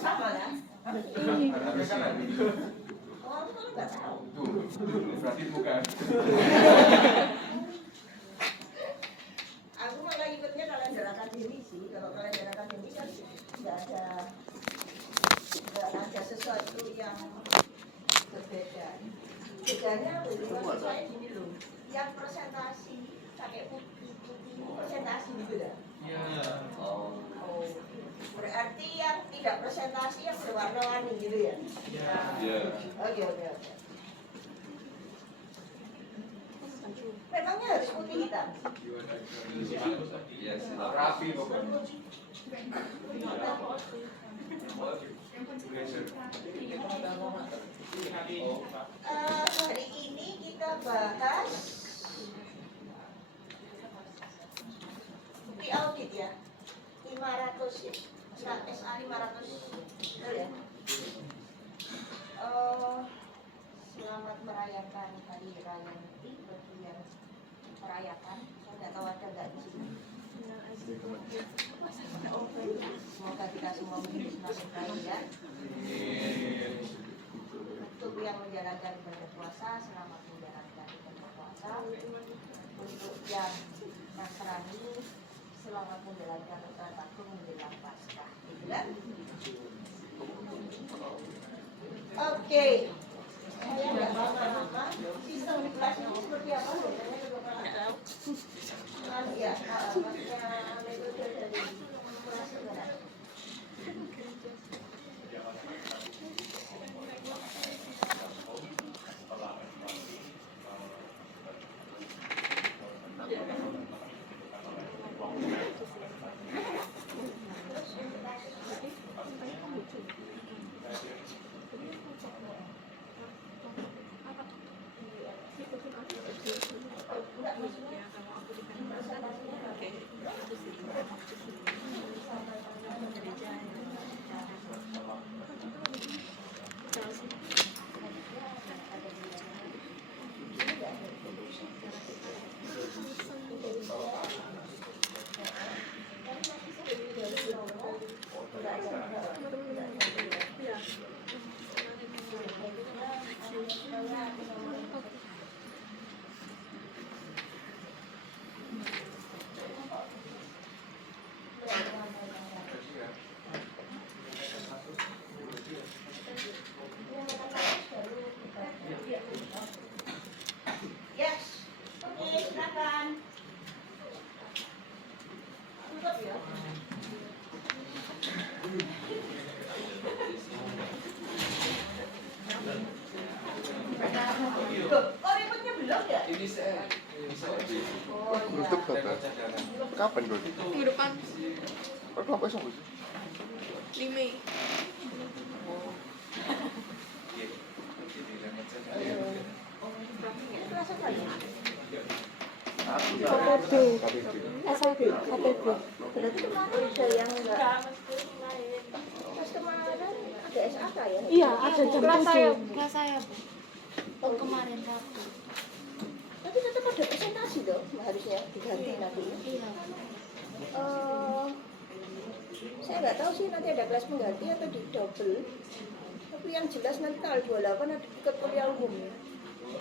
Sama ya? Oh, aku kan nggak tahu. Berarti bukan. Aku malah ikutnya kalender akademi sih. Kalau kalender akademi kan nggak ada sesuatu yang berbeda. Bedanya menurut saya gini loh, yang presentasi pakai putih presentasi gitu ya? Iya. Oh, berarti yang tidak presentasi yang berwarna-warni gitu ya? Iya. Oke. Memangnya harus putih hitam? Iya, rapi pokoknya. Hari ini kita bahas bukti audit ya, 500 ya, SA 500 betul ya. Selamat merayakan Hari Raya Nyepi bagi yang merayakan. Saya nggak tahu ada nggak di sini. Semoga kita semua menjadi semakin bahagia. Untuk yang menjalankan ibadah puasa, selamat menjalankan ibadah puasa. Untuk yang Nasrani, selamat menjalankan Lebaran Agung menjelang Paskah, gitu kan? Oke. Saya nggak lama-lama. Sistem di kelas ini seperti apa? Saya juga pernah tahu. Ya, maksudnya metode dari kelas sebenarnya. Kapan kau? Minggu depan. Kau sampai sampai 5 Mei. KTB, SLB, KTB. Berarti kemarin ada yang enggak. Pas kemarin ada SAK ya? Iya, ada jam 7. Kelas saya, Bu. Oh, kemarin Sabtu. Tapi tetap ada presentasi dong, harusnya diganti nanti. Iya. Saya nggak tahu sih nanti ada kelas pengganti atau di double. Tapi yang jelas nanti tanggal 28 ada ikut kuliah umum ya.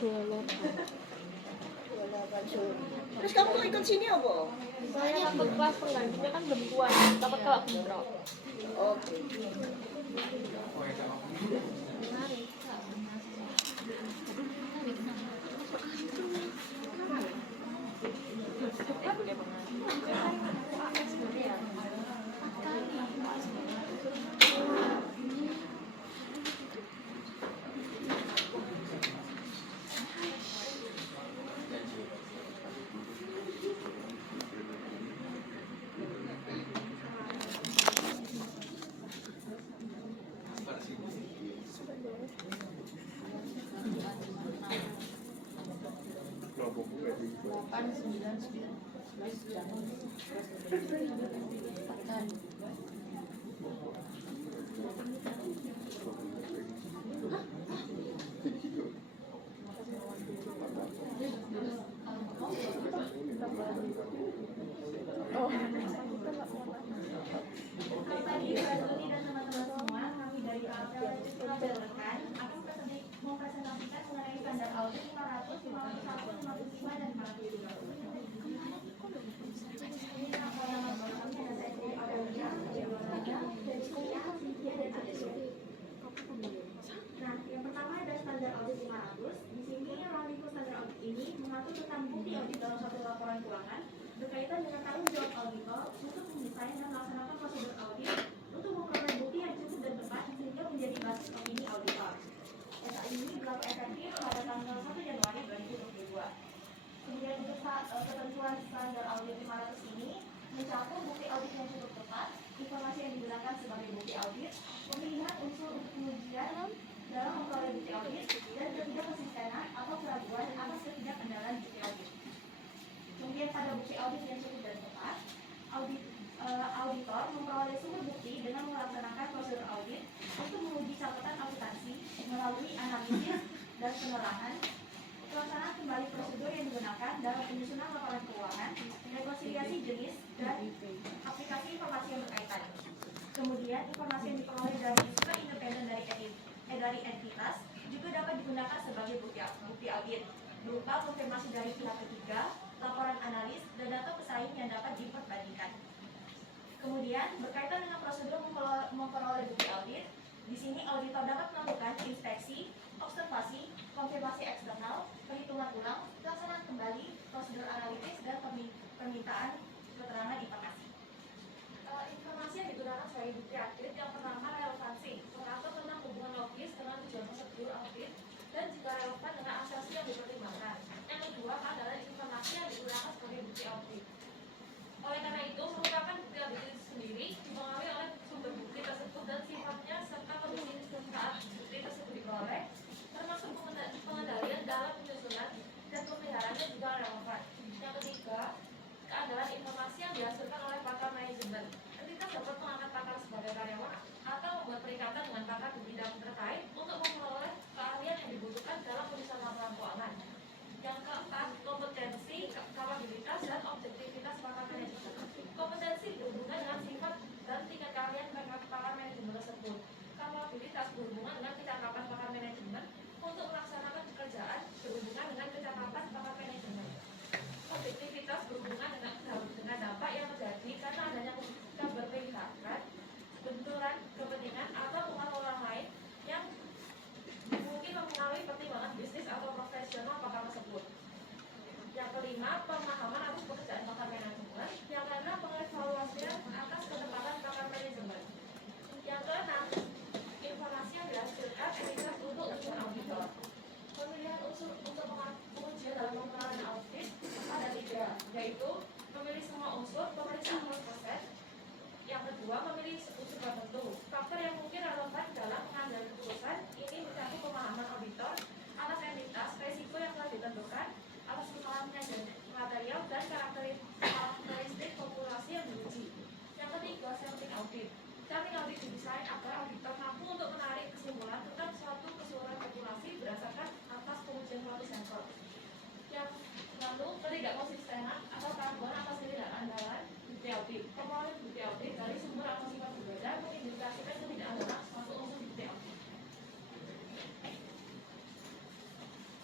28 Juli. Terus kamu mau ikut sini apa? Saya takut kelas penggantinya kan gempuan, takut kalau bentrok. Oke. Oh. berdasarkan akan mempresentasikan mengenai standar audit 500, 501, 505, dan 520. Ini nama kami ada saya sendiri Aurelia, dan Sia, Cynthia, dan Adesu. Nah, yang pertama ada standar audit 500. Di sini Raliku standar audit ini mengatur tentang bukti audit dalam suatu laporan keuangan berkaitan dengan tanggung jawab auditor untuk mendesain dan melaksanakan prosedur audit untuk memperoleh bukti yang cukup dan tepat sehingga menjadi basis opini auditor. SAI ini berlaku efektif pada tanggal 1 Januari 2022. Kemudian untuk ketentuan standar audit 500 ini mencakup bukti audit yang cukup tepat, informasi yang digunakan sebagai bukti audit, pemilihan unsur untuk pengujian dalam memperoleh bukti audit, dan ketidakkonsistenan atau keraguan atas ketidakkendalaan bukti audit. Kemudian pada bukti audit yang cukup dan tepat, auditor memperoleh sumber bukti dengan melaksanakan prosedur audit untuk menguji catatan akuntansi melalui analisis dan penerahan, pelaksanaan kembali prosedur yang digunakan dalam penyusunan laporan keuangan, rekonsiliasi jenis, dan aplikasi informasi yang berkaitan. Kemudian informasi yang diperoleh dari instrumen independen dari entitas juga dapat digunakan sebagai bukti audit berupa konfirmasi dari pihak ketiga, laporan analis, dan data pesaing yang dapat diperbandingkan. Kemudian berkaitan dengan prosedur memperoleh bukti audit, di sini auditor dapat melakukan inspeksi, observasi, konfirmasi eksternal, perhitungan ulang, pelaksanaan kembali, prosedur analitis, dan permintaan keterangan informasi. Informasi yang digunakan sebagai bukti audit yang pertama relevansi, mengatur tentang hubungan logis dengan tujuan prosedur audit dan jika relevan dengan asasi yang dipertimbangkan. Yang kedua adalah informasi yang digunakan sebagai bukti audit. Oleh karena itu, merupakan bukti audit itu sendiri dipengaruhi oleh sumber bukti tersebut dan sifatnya serta kondisi saat bukti tersebut diperoleh, termasuk pengendalian dalam penyusunan dan pemeliharaannya juga relevan. Yang ketiga, keandalan informasi yang dihasilkan oleh pakar manajemen. Entitas dapat mengangkat pakar sebagai karyawan atau membuat perikatan dengan pakar di bidang terkait untuk memperoleh keahlian yang dibutuhkan dalam penyusunan laporan keuangan. Yang keempat, kompetensi, kapabilitas, dan objektivitas pakar manajemen. Kompetensi berhubungan dengan sifat dan tingkat keahlian pakar manajemen tersebut. Kapabilitas berhubungan dengan kecakapan pakar manajemen untuk melaksanakan pekerjaan berhubungan dengan kecakapan pakar manajemen. Objektivitas berhubungan dengan dampak yang terjadi karena adanya keberpihakan, benturan kepentingan atau umat orang lain yang mungkin mempengaruhi pertimbangan bisnis atau profesional pakar tersebut. Yang kelima, pemahaman atas pekerjaan pakar manajemen yang karena pengevaluasian atas ketepatan pakar manajemen. Yang keenam, informasi yang dihasilkan entitas untuk ujian auditor. Pemilihan unsur untuk pengujian dalam pengenalan audit ada 3, yaitu memilih semua unsur, pemeriksaan 100%. Yang kedua, memilih unsur tertentu. Faktor yang mungkin relevan dalam pengambilan keputusan ini mencakup pemahaman auditor atas entitas, resiko yang telah ditentukan, atas kesalahan material, dan karakteristik populasi yang diuji. Yang ketiga, sampling audit. Sampling audit didesain agar auditor mampu untuk menarik kesimpulan tentang suatu keseluruhan populasi berdasarkan atas pengujian suatu sampel. Yang lalu, ketidakkonsistenan atau keraguan atas ketidakанdalan bukti audit. Permohonan bukti audit dari sumber atau sifat berbeda mengindikasikan ketidakанdalan suatu unsur bukti audit.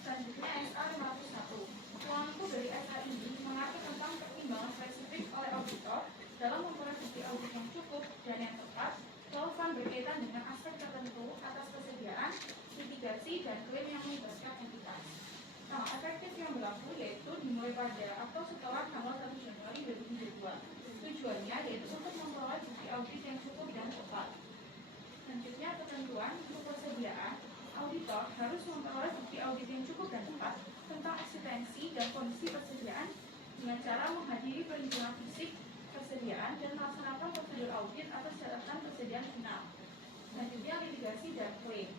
Selanjutnya SA 501. Pelaku dari SA ini mengatur tentang pertimbangan spesifik oleh auditor dalam memperoleh bukti audit yang cukup dan yang tepat, relevan berkaitan dengan aspek tertentu atas kesediaan, mitigasi, dan klaim yang melibatkan entitas. Nah, efektif yang berlaku yaitu dimulai pada atau setelah tanggal 1 Januari 2022. Tujuannya yaitu untuk memperoleh bukti audit yang cukup dan tepat. Selanjutnya, ketentuan untuk persediaan, auditor harus memperoleh bukti audit yang cukup dan tepat tentang eksistensi dan kondisi persediaan dengan cara menghadiri perhitungan fisik persediaan dan melaksanakan prosedur audit atas catatan persediaan final. Selanjutnya, mitigasi dan klaim.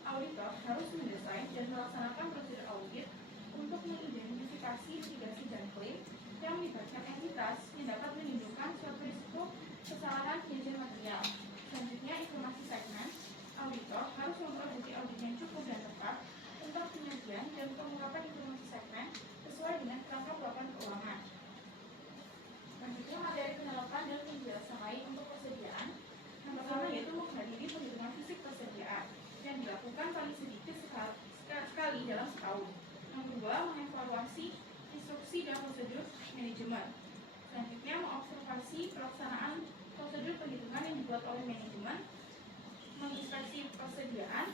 Auditor harus mendesain dan melaksanakan prosedur audit untuk mengidentifikasi mitigasi dan klaim yang melibatkan entitas yang dapat menimbulkan suatu risiko kesalahan kinerja material. Selanjutnya, informasi segmen. Auditor harus memperoleh bukti audit yang cukup dan tepat tentang penyajian dan pengungkapan informasi segmen sesuai dengan kerangka laporan keuangan. Selanjutnya, materi penerapan dan penjelasan lain untuk persediaan. Yang pertama yaitu menghadiri perhitungan fisik persediaan. manajemen. Selanjutnya, mengobservasi pelaksanaan prosedur perhitungan yang dibuat oleh manajemen, menginspeksi persediaan,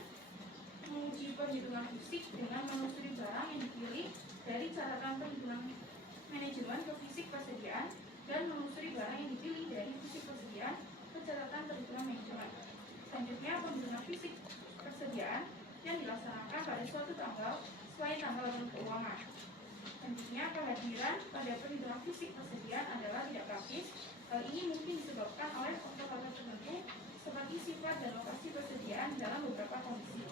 menguji perhitungan fisik dengan menelusuri barang yang dipilih dari catatan perhitungan manajemen ke fisik persediaan, dan menelusuri barang yang dipilih dari fisik persediaan ke catatan perhitungan manajemen. Selanjutnya, penghitungan fisik persediaan yang dilaksanakan pada suatu tanggal selain tanggal tahun keuangan. Selanjutnya, kehadiran pada perhitungan fisik persediaan adalah tidak praktis. Hal ini mungkin disebabkan oleh faktor-faktor tertentu seperti sifat dan lokasi persediaan dalam beberapa kondisi.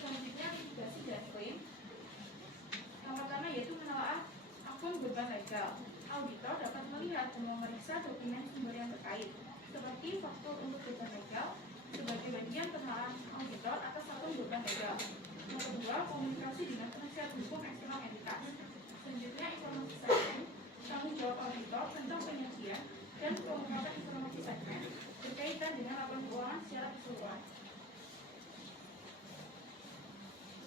Selanjutnya, mitigasi dan klaim. Yang pertama yaitu menelaah akun beban legal. Auditor dapat melihat dan memeriksa dokumen sumber yang terkait, seperti faktur untuk beban legal sebagai bagian penelaah auditor atas akun beban legal. Yang kedua, komunikasi dengan penasihat hukum eksternal entitas. Selanjutnya, informasi segmen, tanggung jawab auditor tentang penyajian dan pengungkapan informasi segmen berkaitan dengan laporan keuangan secara keseluruhan.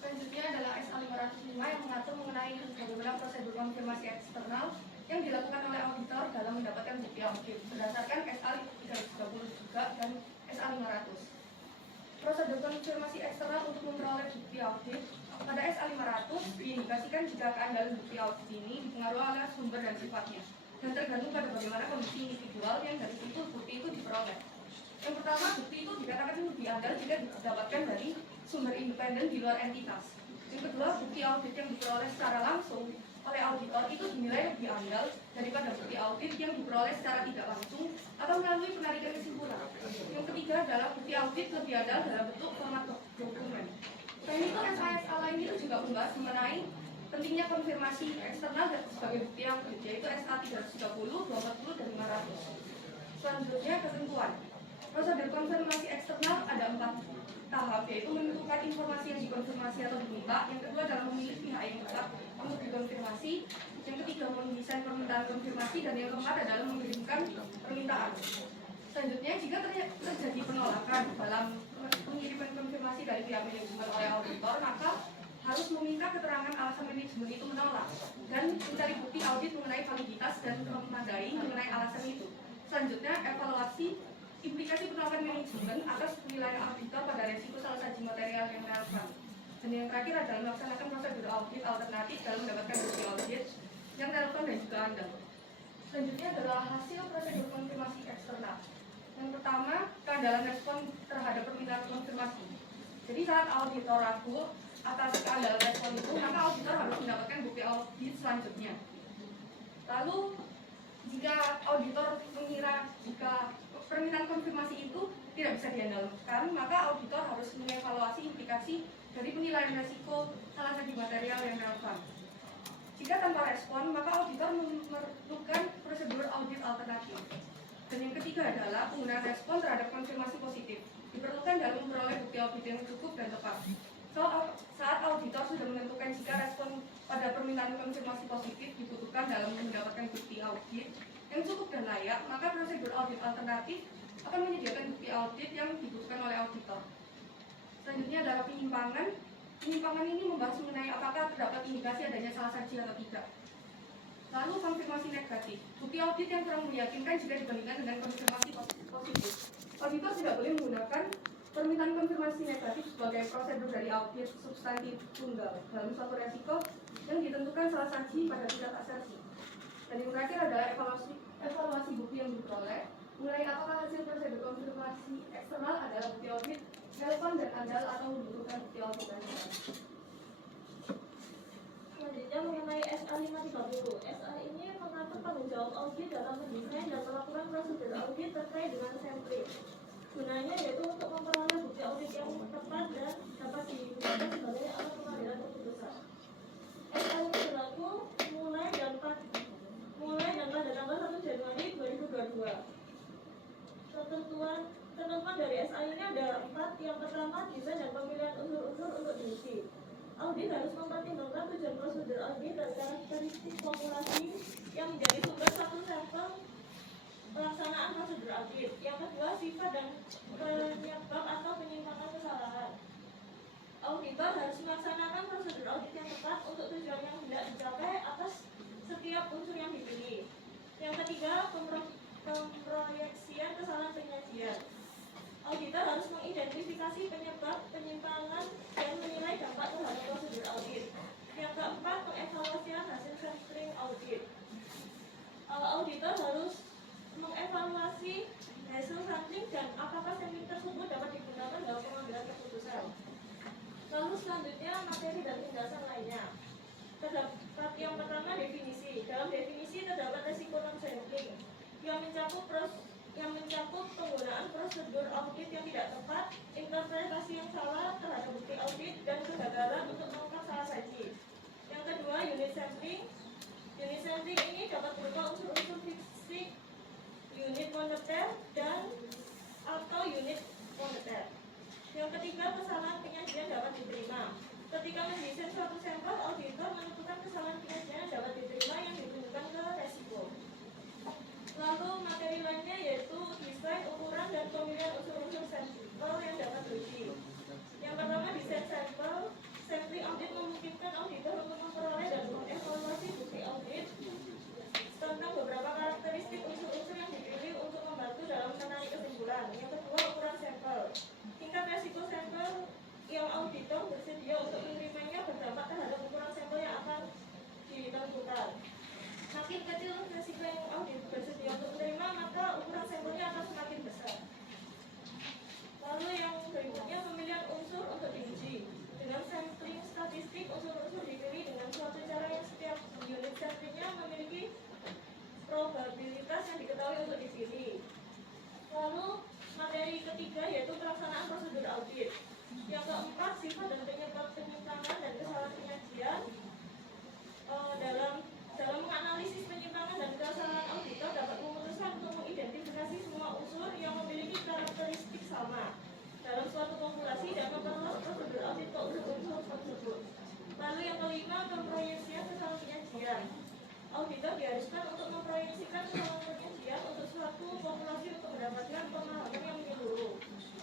Selanjutnya adalah SA 505 yang mengatur mengenai bagaimana prosedur konfirmasi eksternal yang dilakukan oleh auditor dalam mendapatkan bukti audit berdasarkan SA 330 juga dan SA 500. Prosedur konfirmasi eksternal untuk memperoleh bukti audit pada SA 500 diindikasikan jika keandalan bukti audit ini dipengaruhi oleh sumber dan sifatnya dan tergantung pada bagaimana kondisi individual yang dari situ bukti itu diperoleh. Yang pertama, bukti itu dikatakan lebih andal jika didapatkan dari sumber independen di luar entitas. Yang kedua, bukti audit yang diperoleh secara langsung oleh auditor itu dinilai lebih andal daripada bukti audit yang diperoleh secara tidak langsung atau melalui penarikan kesimpulan. Yang ketiga adalah bukti audit lebih andal dalam bentuk format dokumen. Selain itu, SA lain itu juga membahas mengenai pentingnya konfirmasi eksternal sebagai bukti audit, yaitu SA 330, 240, dan 500. Selanjutnya, ketentuan. Prosedur konfirmasi eksternal ada 4 tahap, yaitu menentukan informasi yang dikonfirmasi atau diminta. Yang kedua adalah memilih pihak yang tepat untuk dikonfirmasi. Yang ketiga, mendesain permintaan konfirmasi. Dan yang keempat adalah mengirimkan permintaan. Selanjutnya, jika terjadi penolakan dalam pengiriman konfirmasi dari pihak manajemen oleh auditor, maka harus meminta keterangan alasan manajemen itu menolak dan mencari bukti audit mengenai validitas dan memadai mengenai alasan itu. Selanjutnya, evaluasi implikasi penolakan manajemen atas penilaian auditor pada resiko salah saji material yang relevan. Dan yang terakhir adalah melaksanakan prosedur audit alternatif dalam mendapatkan bukti audit yang relevan dan juga andal. Selanjutnya adalah hasil prosedur konfirmasi eksternal. Yang pertama, keandalan respon terhadap permintaan konfirmasi. Jadi saat auditor ragu atas keandalan respon itu, maka auditor harus mendapatkan bukti audit selanjutnya. Lalu, jika auditor mengira jika permintaan konfirmasi itu tidak bisa diandalkan, maka auditor harus mengevaluasi implikasi dari penilaian risiko salah satu material yang relevan. Jika tanpa respon, maka auditor memerlukan prosedur audit alternatif. Dan yang ketiga adalah penggunaan respon terhadap konfirmasi positif. Diperlukan dalam memperoleh bukti audit yang cukup dan tepat. Saat auditor sudah menentukan jika respon pada permintaan konfirmasi positif dibutuhkan dalam mendapatkan bukti audit yang cukup dan layak, maka prosedur audit alternatif akan menyediakan bukti audit yang dibutuhkan oleh auditor. Selanjutnya adalah penyimpangan. Penyimpangan ini membahas mengenai apakah terdapat indikasi adanya salah saji atau tidak. Lalu konfirmasi negatif. Bukti audit yang kurang meyakinkan jika dibandingkan dengan konfirmasi positif. Auditor tidak boleh menggunakan permintaan konfirmasi negatif sebagai prosedur dari audit substantif tunggal dalam suatu resiko yang ditentukan salah saji pada tingkat asersi. Dan yang terakhir adalah evaluasi bukti yang diperoleh mengenai apakah hasil prosedur konfirmasi eksternal adalah bukti audit relevan dan andal atau membutuhkan bukti audit lanjutan. Selanjutnya mengenai SA 530. SA ini mengatur tanggung jawab audit dalam mendesain dan melakukan prosedur audit terkait dengan sampling. Gunanya yaitu untuk memperoleh bukti audit yang tepat dan dapat digunakan sebagai alat pengambilan keputusan. SA ini berlaku mulai dan pada tanggal 1 Januari 2022. Ketentuan dari SA ini ada 4. Yang pertama, desain dan pemilihan unsur-unsur untuk diuji. Audit harus mempertimbangkan tujuan prosedur audit dan karakteristik formulasi yang menjadi sumber satu sampel pelaksanaan prosedur audit. Yang kedua, sifat dan penyebab atau penyimpangan kesalahan. Auditor harus melaksanakan prosedur audit yang tepat untuk tujuan yang hendak dicapai atas Yang ketiga, pemproyeksian kesalahan penyajian. Auditor harus mengidentifikasi penyebab penyimpangan dan menilai dampak terhadap prosedur audit. Yang keempat, pengevaluasian hasil sampling audit. Auditor harus mengevaluasi hasil sampling dan apakah sampling tersebut dapat digunakan dalam pengambilan keputusan. Lalu selanjutnya, materi dan tindakan lainnya. Terdapat yang pertama, definisi. Dalam definisi terdapat resiko non-sampling yang mencakup penggunaan prosedur audit yang tidak tepat, interpretasi yang salah terhadap bukti audit, dan kegagalan untuk mengungkap salah saji. Yang kedua, unit sampling. Unit sampling ini dapat berupa unsur-unsur fisik, unit moneter, dan atau unit moneter. Yang ketiga, kesalahan penyajian dapat diterima. Ketika mendesain suatu sampel, auditor menentukan kesalahan penyajian yang dapat diterima yang ditunjukkan ke resiko. Lalu materi lainnya yaitu desain, ukuran, dan pemilihan unsur-unsur sampel yang dapat diuji. Yang pertama, desain sampel. Sampling audit memungkinkan auditor untuk memperoleh dan mengevaluasi bukti audit tentang beberapa karakteristik unsur-unsur yang dipilih untuk membantu dalam menarik kesimpulan. Yang kedua, ukuran sampel. Tingkat resiko sampel yang auditor bersedia untuk menerimanya berdampak terhadap ukuran sampel yang akan ditentukan. Makin kecil resiko yang auditor bersedia untuk menerima, maka ukuran sampelnya akan semakin besar. Lalu yang berikutnya, pemilihan unsur untuk diuji. Dengan sampling statistik, unsur-unsur dipilih dengan suatu cara yang setiap unit samplingnya memiliki probabilitas yang diketahui untuk dipilih. Lalu materi ketiga yaitu pelaksanaan prosedur audit. Yang keempat, sifat dan penyebab penyimpangan dan kesalahan penyajian. Dalam menganalisis penyimpangan dan kesalahan, auditor dapat memutuskan untuk mengidentifikasi semua unsur yang memiliki karakteristik sama dalam suatu populasi dan memperluas prosedur audit ke unsur-unsur tersebut. Lalu yang kelima, pemproyeksian kesalahan penyajian. Auditor diharuskan untuk memproyeksikan kesalahan penyajian untuk suatu populasi untuk mendapatkan pemahaman yang menyeluruh.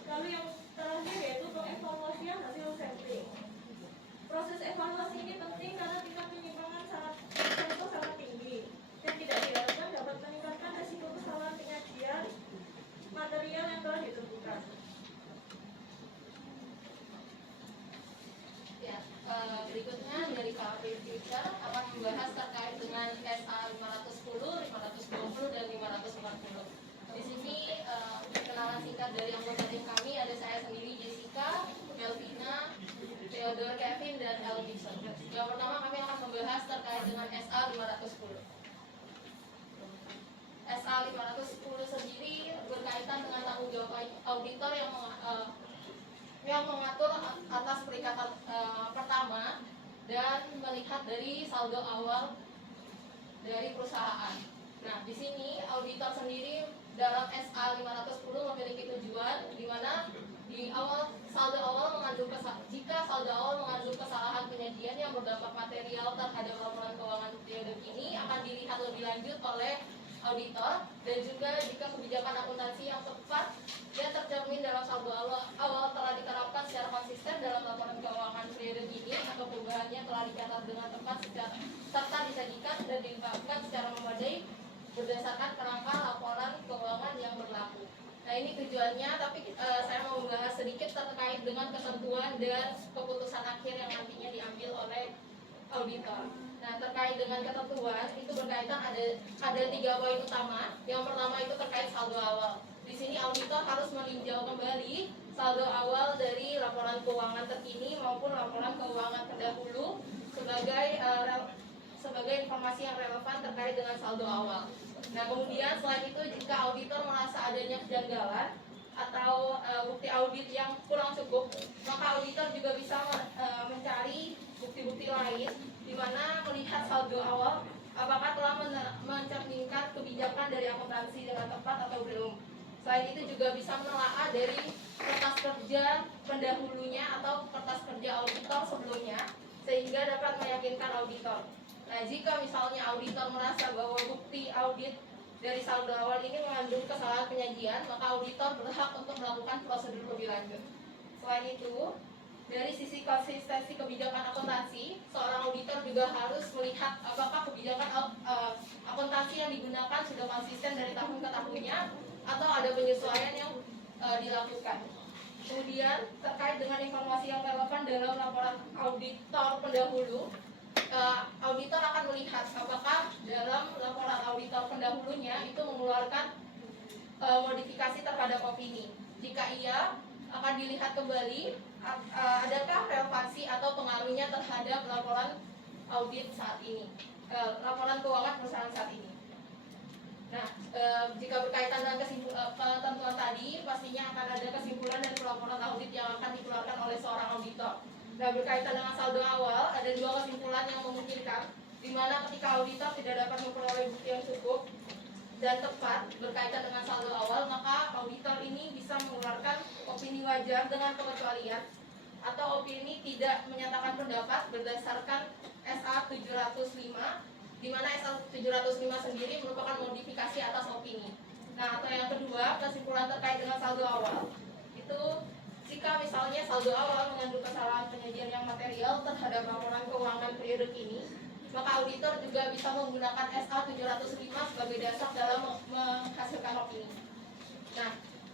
Lalu yang terakhir yaitu pengevaluasian hasil sampling. Proses evaluasi ini penting karena tingkat penyimpangan sangat tinggi dan tidak diharapkan dapat meningkatkan resiko kesalahan penyajian material yang telah ditentukan. Berikutnya dari KP Future akan membahas terkait dengan SA 510, 520, dan 540. Di sini perkenalan singkat dari anggota tim kami, ada saya sendiri, Jessica, Melvina, Theodore, Kevin, dan Elvison. Yang pertama kami akan membahas terkait dengan SA 510. SA 510 sendiri berkaitan dengan tanggung jawab auditor yang mengatur atas peringkatan pertama dan melihat dari saldo awal dari perusahaan. Nah, di sini auditor sendiri dalam SA 510 memiliki tujuan di mana di awal saldo awal mengandung jika saldo awal mengandung kesalahan penyajian yang berdampak material terhadap laporan keuangan periode ini akan dilihat lebih lanjut oleh auditor, dan juga jika kebijakan akuntansi yang tepat dan tercermin dalam saldo awal telah diterapkan secara konsisten dalam laporan keuangan periode ini atau perubahannya telah dicatat dengan tepat serta disajikan dan diungkapkan secara memadai berdasarkan kerangka laporan keuangan yang berlaku. Nah, ini tujuannya, tapi saya mau membahas sedikit terkait dengan ketentuan dan keputusan akhir yang nantinya diambil oleh auditor. Nah, terkait dengan ketentuan itu berkaitan ada 3 poin utama. Yang pertama itu terkait saldo awal. Di sini auditor harus meninjau kembali saldo awal dari laporan keuangan terkini maupun laporan keuangan terdahulu sebagai informasi yang relevan terkait dengan saldo awal. Nah, kemudian selain itu jika auditor merasa adanya kejanggalan atau bukti audit yang kurang cukup, maka auditor juga bisa mencari bukti-bukti lain di mana melihat saldo awal apakah telah mencerminkan kebijakan dari akuntansi dengan tepat atau belum. Selain itu juga bisa menelaah dari kertas kerja pendahulunya atau kertas kerja auditor sebelumnya sehingga dapat meyakinkan auditor. Nah, jika misalnya auditor merasa bahwa bukti audit dari saldo awal ini mengandung kesalahan penyajian, maka auditor berhak untuk melakukan prosedur lebih lanjut. Selain itu, dari sisi konsistensi kebijakan akuntansi, seorang auditor juga harus melihat apakah kebijakan akuntansi yang digunakan sudah konsisten dari tahun ke tahunnya atau ada penyesuaian yang dilakukan. Kemudian terkait dengan informasi yang relevan dalam laporan auditor pendahulu, auditor akan melihat apakah dalam laporan auditor pendahulunya itu mengeluarkan modifikasi terhadap opini. Jika iya, akan dilihat kembali adakah relevansi atau pengaruhnya terhadap laporan audit saat ini, laporan keuangan perusahaan saat ini. Nah, jika berkaitan dengan ketentuan tadi, pastinya akan ada kesimpulan dan pelaporan audit yang akan dikeluarkan oleh seorang auditor. Nah, berkaitan dengan saldo awal, ada dua kesimpulan yang memungkinkan, di mana ketika auditor tidak dapat memperoleh bukti yang cukup dan tepat berkaitan dengan saldo awal, maka auditor ini bisa mengeluarkan opini wajar dengan pengecualian atau opini tidak menyatakan pendapat berdasarkan SA 705, di mana SA 705 sendiri merupakan modifikasi atas opini. Nah, atau yang kedua, kesimpulan terkait dengan saldo awal itu jika misalnya saldo awal mengandung kesalahan penyajian yang material terhadap laporan keuangan periode kini, maka auditor juga bisa menggunakan SA 705 sebagai dasar dalam menghasilkan opini. Nah,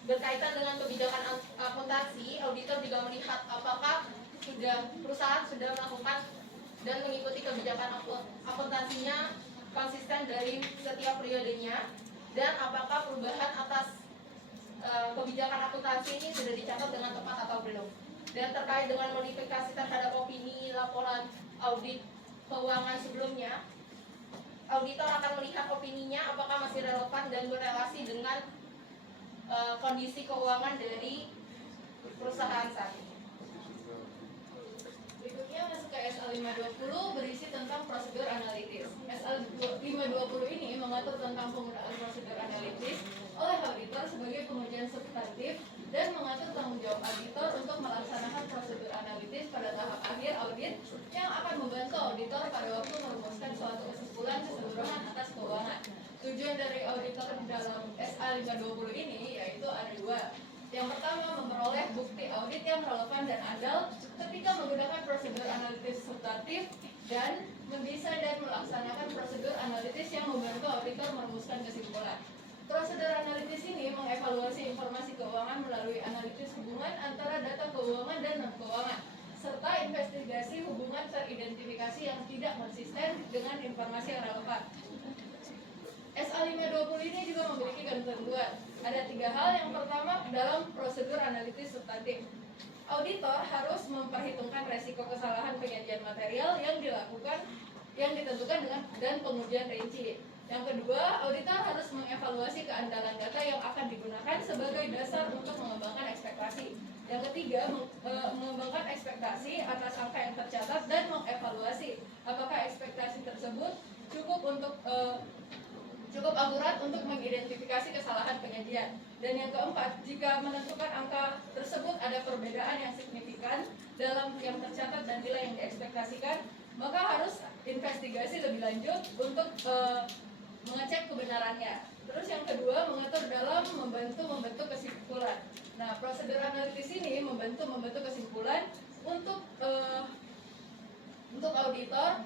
berkaitan dengan kebijakan akuntansi, auditor juga melihat apakah perusahaan sudah melakukan dan mengikuti kebijakan akuntansinya konsisten dari setiap periodenya, dan apakah perubahan atas kebijakan akuntansi ini sudah dicatat dengan tepat atau belum. Dan terkait dengan modifikasi terhadap opini laporan audit keuangan sebelumnya, auditor akan melihat opininya apakah masih relevan dan berelasi dengan kondisi keuangan dari perusahaan saat ini. Berikutnya masuk ke SA 520 berisi tentang prosedur analitis. SA 520 ini mengatur tentang penggunaan prosedur analitis oleh auditor sebagai pengujian substantif dan mengatur tanggung jawab auditor untuk melaksanakan prosedur analitis pada tahap akhir audit yang akan membantu auditor pada waktu merumuskan suatu kesimpulan keseluruhan atas keuangan. Tujuan dari auditor dalam SA 520 ini yaitu ada dua. Yang pertama, memperoleh bukti audit yang relevan dan adil ketika menggunakan prosedur analitis substantif dan mendesain dan melaksanakan prosedur analitis yang membantu auditor merumuskan kesimpulan. Prosedur analitis ini mengevaluasi informasi keuangan melalui analisis hubungan antara data keuangan dan non-keuangan, serta investigasi hubungan teridentifikasi yang tidak konsisten dengan informasi yang relevan. SA 520 ini juga memiliki ketentuan. Ada 3 hal. Yang pertama, dalam prosedur analitis substantif, auditor harus memperhitungkan resiko kesalahan penyajian material yang ditentukan dengan pengujian rinci. Yang kedua, auditor harus mengevaluasi keandalan data yang akan digunakan sebagai dasar untuk mengembangkan ekspektasi. Yang ketiga, mengembangkan ekspektasi atas angka yang tercatat dan mengevaluasi apakah ekspektasi tersebut cukup akurat untuk mengidentifikasi kesalahan penyajian. Dan yang keempat, jika menentukan angka tersebut ada perbedaan yang signifikan dalam yang tercatat dan nilai yang diekspektasikan, maka harus investigasi lebih lanjut untuk mengecek kebenarannya. Terus yang kedua, mengatur dalam membentuk kesimpulan. Nah, prosedur analitis ini membentuk kesimpulan untuk auditor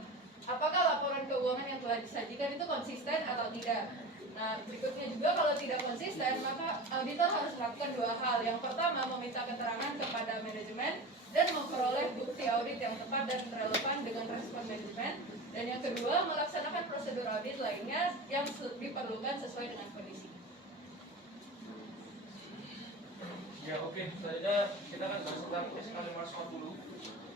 apakah laporan keuangan yang telah disajikan itu konsisten atau tidak. Nah, berikutnya juga kalau tidak konsisten, maka auditor harus melakukan 2 hal. Yang pertama, meminta keterangan kepada manajemen dan memperoleh bukti audit yang tepat dan relevan dengan respon manajemen. Dan yang kedua, melaksanakan prosedur audit lainnya yang diperlukan sesuai dengan kondisi. Ya oke, selanjutnya kita akan bahas tentang SK 540.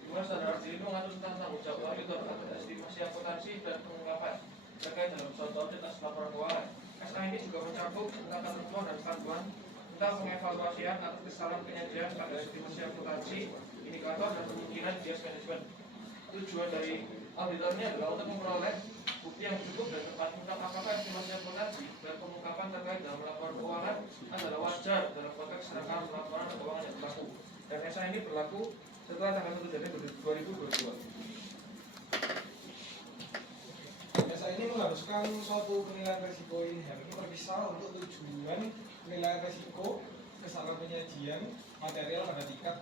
Dimana saudara diri mengatur tentang tanggung jawab auditor atas estimasi akuntansi dan pengungkapan terkait dalam suatu audit atas laporan keuangan. SK ini juga mencakup tentang ketentuan dan panduan tentang pengevaluasian atas kesalahan penyajian pada estimasi akuntansi, indikator dan kemungkinan bias manajemen. Tujuan dari auditor ini adalah untuk memperoleh bukti yang cukup dan tepat tentang apakah estimasi akuntansi dan pengungkapan terkait dalam laporan keuangan adalah wajar dalam konteks rangkaian laporan keuangan yang berlaku. Dan SK ini berlaku setelah tanggal 1 Januari 2022. SA ini mengharuskan suatu penilaian risiko inherent terpisah untuk tujuan penilaian risiko kesalahan penyajian material pada tingkat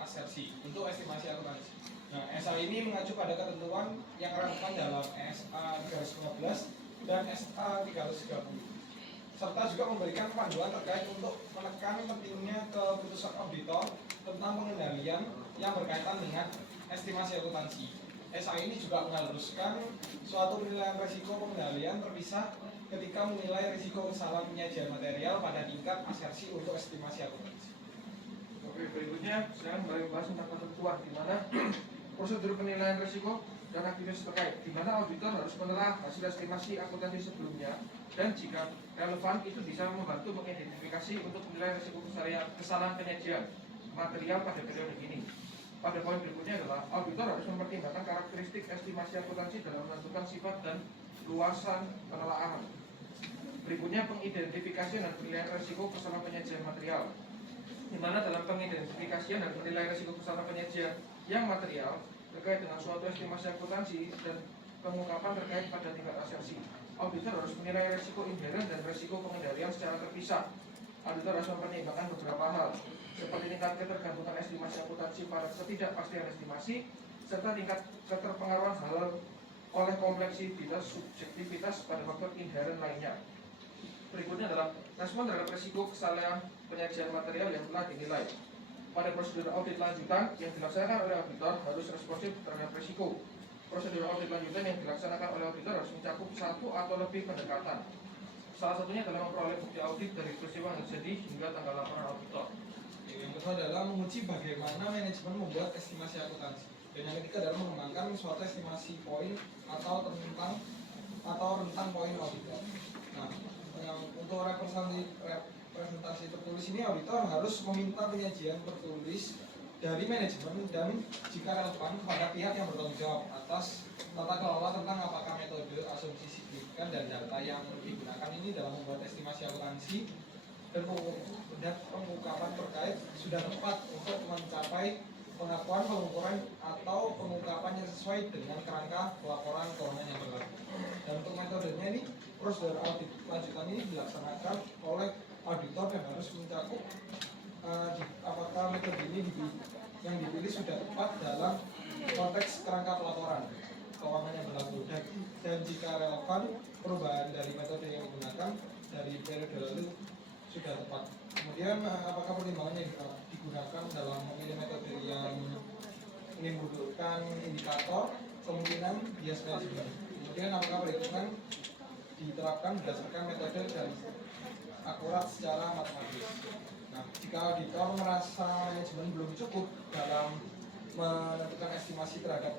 asersi untuk estimasi akuntansi. Nah, SA ini mengacu pada ketentuan yang relevan dalam SA 315 dan SA 330, serta juga memberikan panduan terkait untuk menekan pentingnya keputusan auditor tentang pengendalian yang berkaitan dengan estimasi akuntansi. SA ini juga mengharuskan suatu penilaian risiko pengendalian terpisah ketika menilai risiko kesalahan penyajian material pada tingkat asersi untuk estimasi akuntansi. Oke, berikutnya saya kembali membahas tentang ketentuan di mana prosedur penilaian risiko dan aktivitas terkait, di mana auditor harus menelaah hasil estimasi akuntansi sebelumnya dan jika relevan itu bisa membantu mengidentifikasi untuk menilai risiko kesalahan penyajian material pada periode ini. Pada poin berikutnya adalah auditor harus mempertimbangkan karakteristik estimasi akuntansi dalam menentukan sifat dan luasan penelaahan. Berikutnya pengidentifikasian dan penilaian risiko kesalahan penyajian material, di mana dalam pengidentifikasian dan penilaian risiko kesalahan penyajian yang material terkait dengan suatu estimasi akuntansi dan pengungkapan terkait pada tingkat asersi, auditor harus menilai risiko inheren dan risiko pengendalian secara terpisah. Auditor harus mempertimbangkan beberapa hal, seperti tingkat ketergantungan estimasi akuntansi pada ketidakpastian estimasi, serta tingkat keterpengaruhan hal oleh kompleksitas subjektivitas pada faktor inheren lainnya. Berikutnya adalah respon terhadap risiko kesalahan penyajian material yang telah dinilai. Pada prosedur audit lanjutan yang dilaksanakan oleh auditor harus responsif terhadap risiko. Prosedur audit lanjutan yang dilaksanakan oleh auditor harus mencakup satu atau lebih pendekatan. Salah satunya adalah memperoleh bukti audit dari peristiwa yang terjadi hingga tanggal laporan auditor. Yang kedua adalah menguji bagaimana manajemen membuat estimasi akuntansi. Dan yang ketiga adalah mengembangkan suatu estimasi poin atau rentang poin auditor. Nah, untuk representasi tertulis ini auditor harus meminta penyajian tertulis dari manajemen dan jika relevan kepada pihak yang bertanggung jawab atas tata kelola tentang apakah metode asumsi signifikan dan data yang digunakan ini dalam membuat estimasi akuntansi dan pengungkapan terkait sudah tepat untuk mencapai pengakuan, pengukuran atau pengungkapan yang sesuai dengan kerangka pelaporan keuangan yang berlaku. Dan untuk metodenya ini prosedur audit lanjutan ini dilaksanakan oleh auditor yang harus mencakup apakah metode ini yang dipilih sudah tepat dalam konteks kerangka pelaporan keuangan yang berlaku dan jika relevan perubahan dari metode yang digunakan dari periode lalu sudah tepat. Kemudian apakah pertimbangan yang digunakan dalam memilih metode yang menimbulkan indikator kemungkinan bias manajemen. Kemudian apakah perhitungan diterapkan berdasarkan metode dan akurat secara matematis. Nah, jika auditor merasa manajemen belum cukup dalam menentukan estimasi terhadap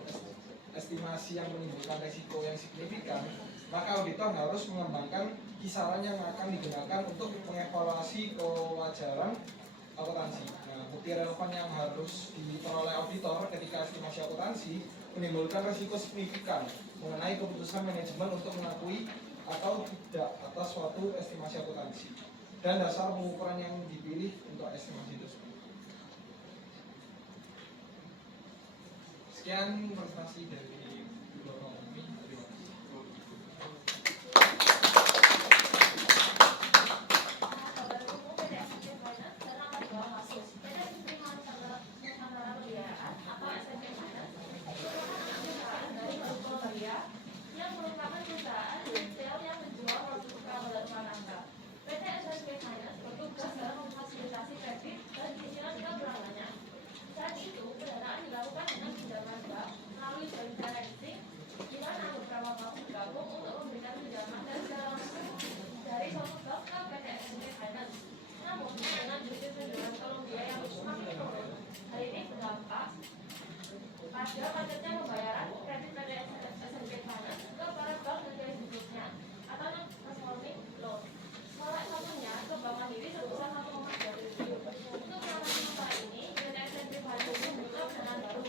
estimasi yang menimbulkan risiko yang signifikan, maka auditor harus mengembangkan kisaran yang akan digunakan untuk mengevaluasi kewajaran akuntansi. Nah, bukti relevan yang harus diperoleh auditor ketika estimasi akuntansi menimbulkan risiko signifikan mengenai keputusan manajemen untuk mengakui atau tidak atas suatu estimasi akuntansi dan dasar pengukuran yang dipilih untuk estimasi tersebut. Sekian presentasi dari Bapak Umi. Terima kasih. yang merupakan perusahaan retail yang menjual produk keamanan rumah tangga. PT SSB Finance bertugas dalam memfasilitasi kredit dan cicilan keberangannya. Saat itu, pendanaan dilakukan dengan pinjaman bank melalui joint financing, di mana beberapa bank bergabung untuk memberikan pinjaman dan secara langsung dari suatu bank ke PT SSB Finance. Namun, dengan bisnis dengan Columbia yang semakin menurun, hal ini berdampak pada padatnya pembayaran kredit PT SSB Finance ke para bank dan jenis berikutnya atau non-performing loan. Salah satunya ke Bank Mandiri sebesar 1,2 triliun. Untuk mengatasi masalah ini, PT SSB Finance membuka pendanaan baru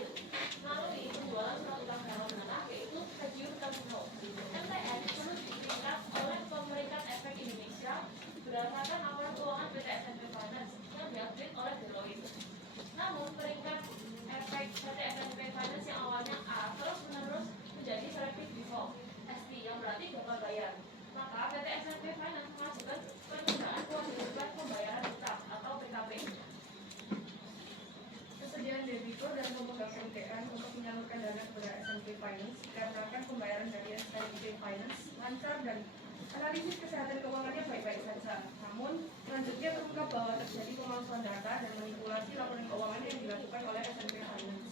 melalui penjualan surat utang dalam tanah, yaitu Secured Term Note. MTN perlu ditingkat oleh pemerintah efek Indonesia berdasarkan laporan keuangan PT SSB Finance yang diupdate oleh Deloitte. Namun peringkat efek PT SSB Finance yang awalnya A terus menerus menjadi SNP Finance dikarenakan pembayaran dari SNP Finance lancar dan analisis kesehatan keuangannya baik-baik saja. Namun, selanjutnya terungkap bahwa terjadi pemalsuan data dan manipulasi laporan keuangan yang dilakukan oleh SNP Finance.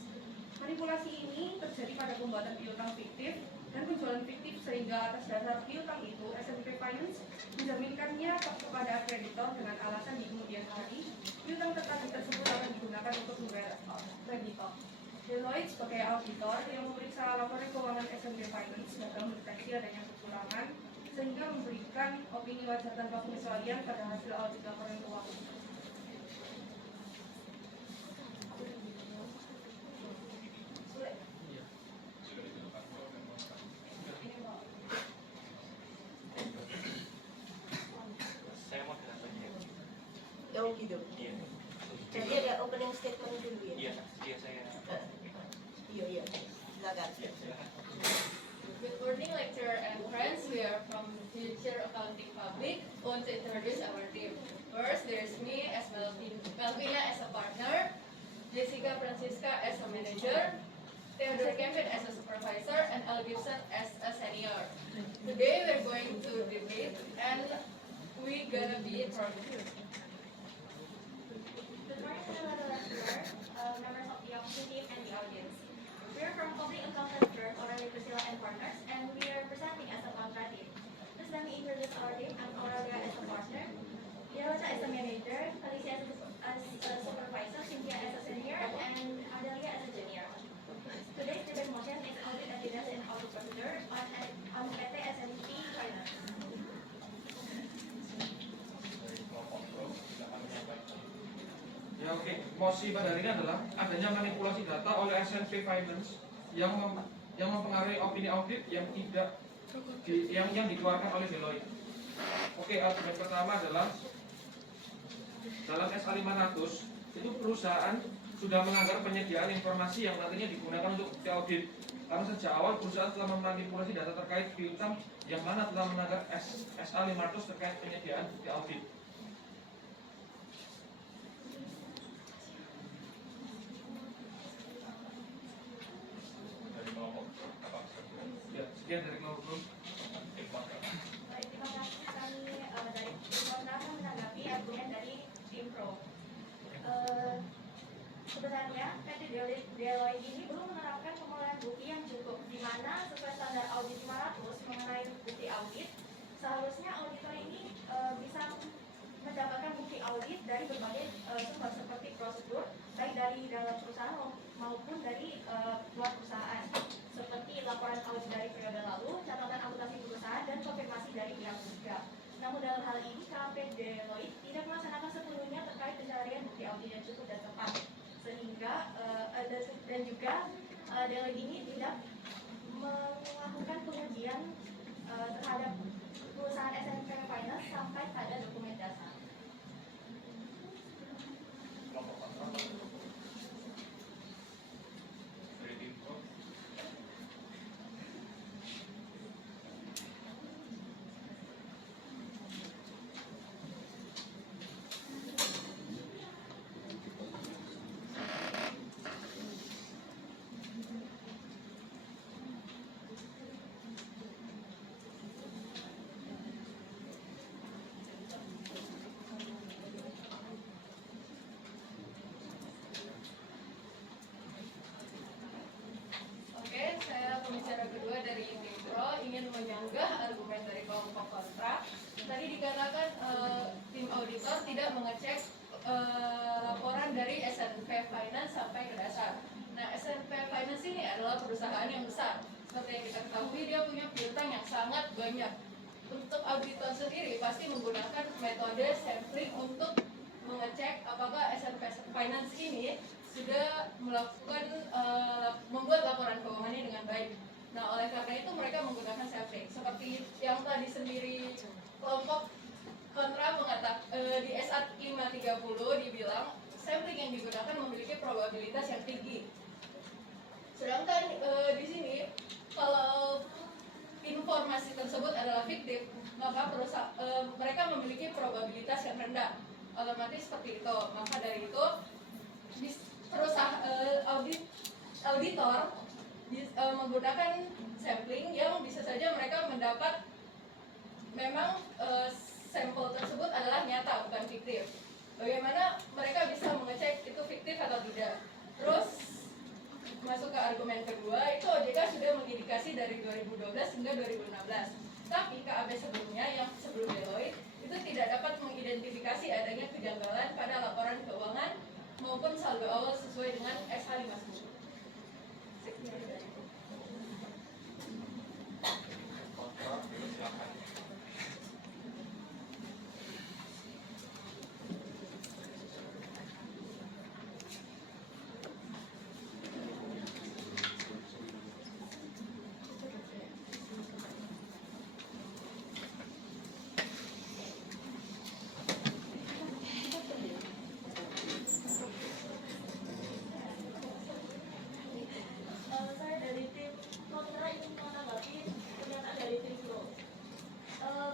Manipulasi ini terjadi pada pembuatan piutang fiktif dan penjualan fiktif sehingga atas dasar piutang itu SNP Finance menjaminkannya kepada kreditor dengan alasan di kemudian hari piutang tertagih tersebut akan digunakan untuk membayar kreditor. Deloitte sebagai auditor yang memeriksa laporan keuangan SNP Finance gagal mendeteksi adanya kekurangan sehingga memberikan opini wajar tanpa pengecualian pada hasil audit laporan keuangan. Saya mau dengan bagian. Oh gitu. Iya. Jadi ada opening statement dulu ya? Iya, iya saya. Iya. Silakan. Iya, silakan. Good morning, lecturer and friends. We are from Future Accounting Public. Want to introduce our team. First, there is me as Melvina as a partner, Jessica Francisca as a manager, Theodore Kevin as a supervisor, and Al Gibson as a senior. Today, we're going to debate, and we're gonna be productive. Good morning, fellow lecturers, members of the option team, and the audience. We are from public accountant firm Aurelia Priscilla and Partners, and we are presenting as a contra team. Please let me introduce our team. I'm Aurelia as a partner, Yelza as a manager, Alicia as a supervisor, Cynthia as a senior, and Adelia as a junior. Today's debate motion is audit evidence and audit procedure on PT SNP Finance. Ya oke, mosi pada hari ini adalah adanya manipulasi data oleh SNP Finance yang mempengaruhi opini audit yang tidak yang dikeluarkan oleh Deloitte. Oke, argumen pertama adalah dalam SA 500 itu perusahaan sudah melanggar penyediaan informasi yang nantinya digunakan untuk audit. Karena sejak awal perusahaan telah memanipulasi data terkait piutang yang mana telah melanggar SA 500 terkait penyediaan bukti audit. Ya, sekian dari kelompok. Baik, terima kasih kami dari tim Kontra menanggapi argumen dari tim Pro. Sebenarnya PT Deloitte ini belum menerapkan pengolahan bukti yang cukup, di mana sesuai standar audit 500 mengenai bukti audit, seharusnya auditor ini bisa mendapatkan bukti audit dari berbagai sumber seperti prosedur, baik dari dalam perusahaan maupun dari luar perusahaan, seperti laporan audit dari periode lalu, catatan akuntansi perusahaan, dan konfirmasi dari pihak ketiga. Namun dalam hal ini, KP Deloitte tidak melaksanakan sepenuhnya terkait pencarian bukti audit yang cukup dan tepat, sehingga dan juga Deloitte ini tidak melakukan pengujian terhadap perusahaan SNP Finance sampai pada dokumen dasar. Pembicara kedua dari tim Pro ingin menyanggah argumen dari kelompok kontra. Tadi dikatakan tim auditor tidak mengecek laporan dari SNP Finance sampai ke dasar. Nah, SNP Finance ini adalah perusahaan yang besar. Seperti yang kita ketahui, dia punya piutang yang sangat banyak. Untuk auditor sendiri pasti menggunakan metode sampling untuk mengecek apakah SNP Finance ini sudah melakukan membuat laporan keuangannya dengan baik. Nah, oleh karena itu mereka menggunakan sampling. Seperti yang tadi sendiri kelompok kontra mengatakan di SA 530 dibilang sampling yang digunakan memiliki probabilitas yang tinggi. Sedangkan di sini kalau informasi tersebut adalah fiktif, maka mereka memiliki probabilitas yang rendah. Otomatis seperti itu. Maka dari itu perusahaan auditor menggunakan sampling yang bisa saja mereka mendapat memang sampel tersebut adalah nyata bukan fiktif. Bagaimana mereka bisa mengecek itu fiktif atau tidak? Terus masuk ke argumen kedua, itu OJK sudah mengindikasi dari 2012 hingga 2016. Tapi KAP sebelumnya yang sebelum Deloitte itu tidak dapat mengidentifikasi adanya kejanggalan pada laporan keuangan maupun saldo awal sesuai dengan SH50. Saya dari tim kontra ingin menanggapi pernyataan dari tim Pro.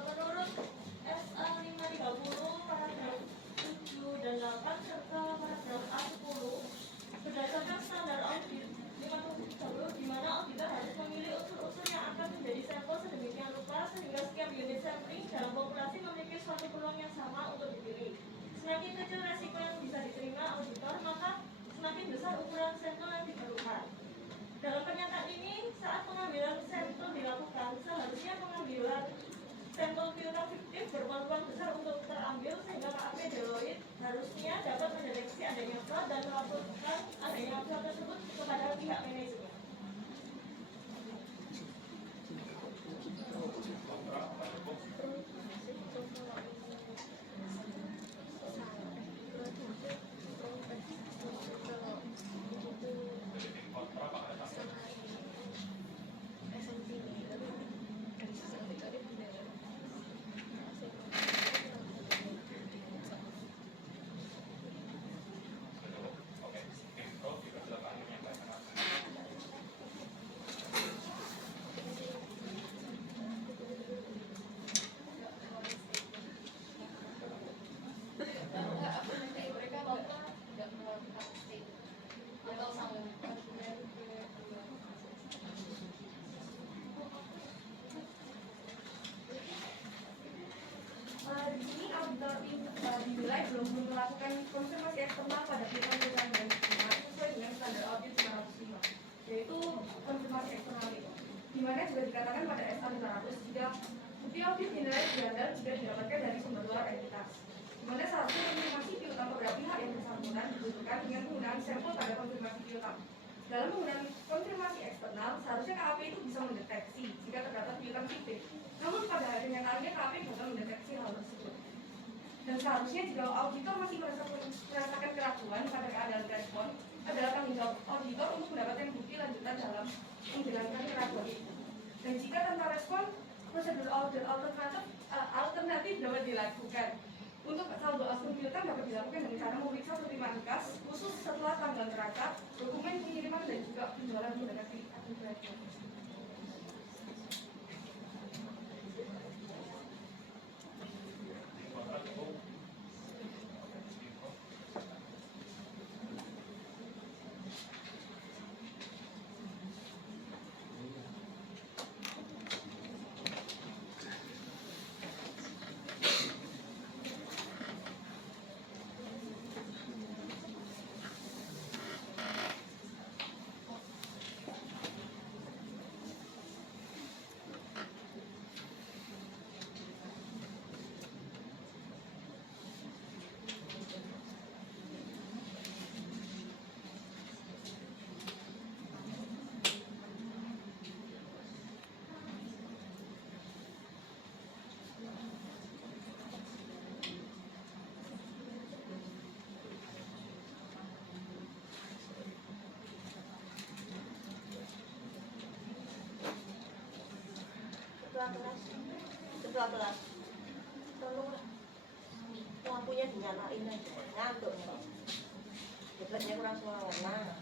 Menurut SA 530 paragraf 7 dan 8 serta paragraf A10 berdasarkan standar audit 530 di mana auditor harus memilih unsur-unsur yang akan menjadi sampel sedemikian rupa sehingga setiap unit sampling dalam populasi memiliki suatu peluang yang sama untuk dipilih. Semakin kecil resiko yang bisa diterima auditor, maka semakin besar ukuran sampel yang diperlukan. Dalam pernyataan ini, saat pengambilan sampel dilakukan, seharusnya pengambilan sampel piutang fiktif berpeluang besar untuk terambil sehingga KAP Deloitte harusnya dapat mendeteksi adanya fraud dan melaporkan adanya fraud tersebut kepada pihak manajemen. Di sini auditor dinilai belum melakukan konfirmasi eksternal pada piutang-piutang dan bunga sesuai dengan standar audit 505, yaitu konfirmasi eksternal itu. Di mana juga dikatakan pada SA 500 jika bukti audit dinilai janggal jika didapatkan dari sumber luar entitas. Di mana seharusnya konfirmasi piutang kepada pihak yang bersangkutan dibutuhkan dengan penggunaan sampel pada konfirmasi piutang. Dalam penggunaan konfirmasi eksternal, seharusnya KAP itu bisa mendeteksi jika terdapat piutang fiktif. Namun pada kenyataannya KAP gagal mendeteksi hal tersebut. Dan seharusnya jika auditor masih merasakan keraguan pada keadaan respon, adalah tanggung jawab auditor untuk mendapatkan bukti lanjutan dalam menjalankan keraguan itu. Dan jika tanpa respon, prosedur audit alternatif dapat dilakukan. Untuk saldo asli piutang dapat dilakukan dengan cara memeriksa penerimaan kas khusus setelah tanggal neraca, dokumen pengiriman dan juga penjualan mendekati akun kredit. Ketua kelas tolong lampunya dinyalain aja, ngantuk nih, debatnya kurang semangat. Nah,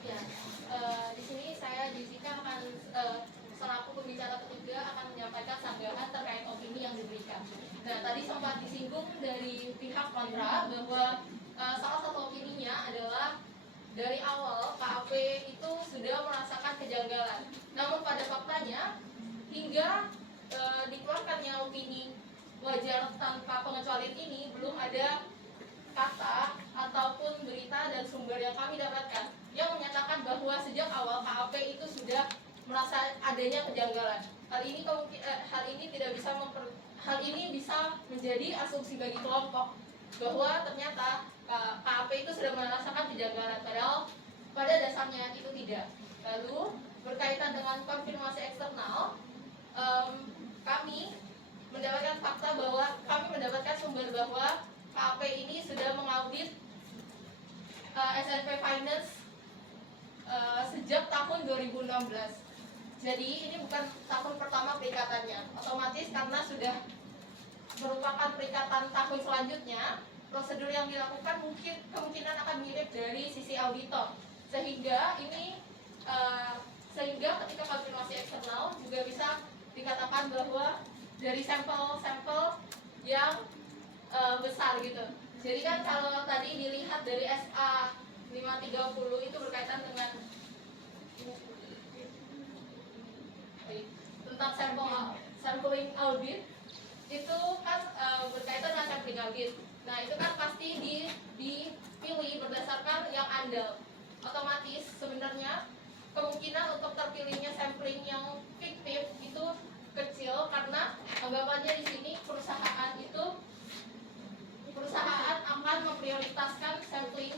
Ya, akan menyampaikan sanggahan terkait opini yang diberikan. Nah, tadi sempat disinggung dari pihak kontra bahwa salah satu opininya adalah dari awal KAP itu sudah merasakan kejanggalan. Namun pada faktanya hingga dikeluarkannya opini wajar tanpa pengecualian ini belum ada kata ataupun berita dan sumber yang kami dapatkan yang menyatakan bahwa sejak awal KAP itu sudah merasa adanya kejanggalan. Hal ini bisa menjadi asumsi bagi kelompok bahwa ternyata KAP itu sudah merasakan kejanggalan, padahal pada dasarnya itu tidak. Lalu berkaitan dengan konfirmasi eksternal, kami mendapatkan fakta bahwa kami mendapatkan sumber bahwa KAP ini sudah mengaudit SNP Finance sejak tahun 2016. Jadi ini bukan tahun pertama perikatannya. Otomatis karena sudah merupakan perikatan tahun selanjutnya, prosedur yang dilakukan kemungkinan akan mirip dari sisi auditor. Sehingga ketika konfirmasi eksternal juga bisa dikatakan bahwa dari sampel-sampel yang besar gitu. Jadi kan kalau tadi dilihat dari SA 530 itu berkaitan dengan tentang sampling audit, itu kan berkaitan dengan sampling audit. Nah itu kan pasti dipilih berdasarkan yang andal. Otomatis sebenarnya kemungkinan untuk terpilihnya sampling yang fiktif itu kecil karena anggapannya di sini perusahaan akan memprioritaskan sampling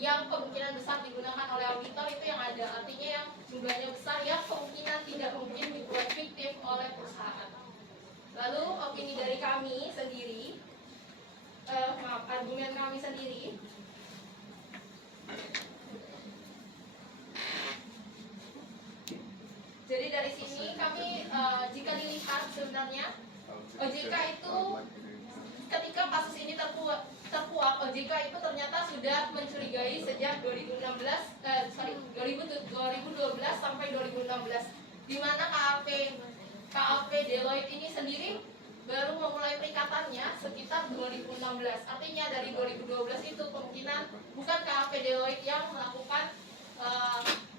yang kemungkinan besar digunakan oleh auditor itu yang ada, artinya yang jumlahnya besar yang kemungkinan tidak mungkin dibuat fiktif oleh perusahaan. Lalu opini dari kami sendiri, argumen kami sendiri. Jadi dari sini kami jika dilihat sebenarnya OJK itu ketika kasus ini terkuak, OJK itu ternyata sudah mencurigai sejak 2012 sampai 2016, di mana KAP Deloitte ini sendiri baru memulai perikatannya sekitar 2016. Artinya dari 2012 itu kemungkinan bukan KAP Deloitte yang melakukan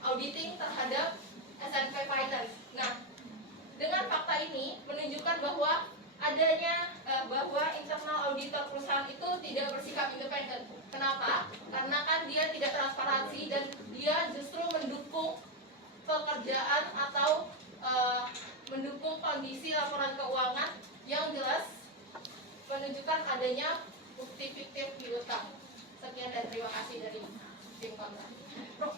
auditing terhadap SNP Finance. Nah, dengan fakta ini menunjukkan bahwa bahwa internal auditor perusahaan itu tidak bersikap independen. Kenapa? Karena kan dia tidak transparansi dan dia justru mendukung pekerjaan atau mendukung kondisi laporan keuangan yang jelas menunjukkan adanya bukti fiktif piutang. Sekian dan terima kasih dari tim kontra. Prof.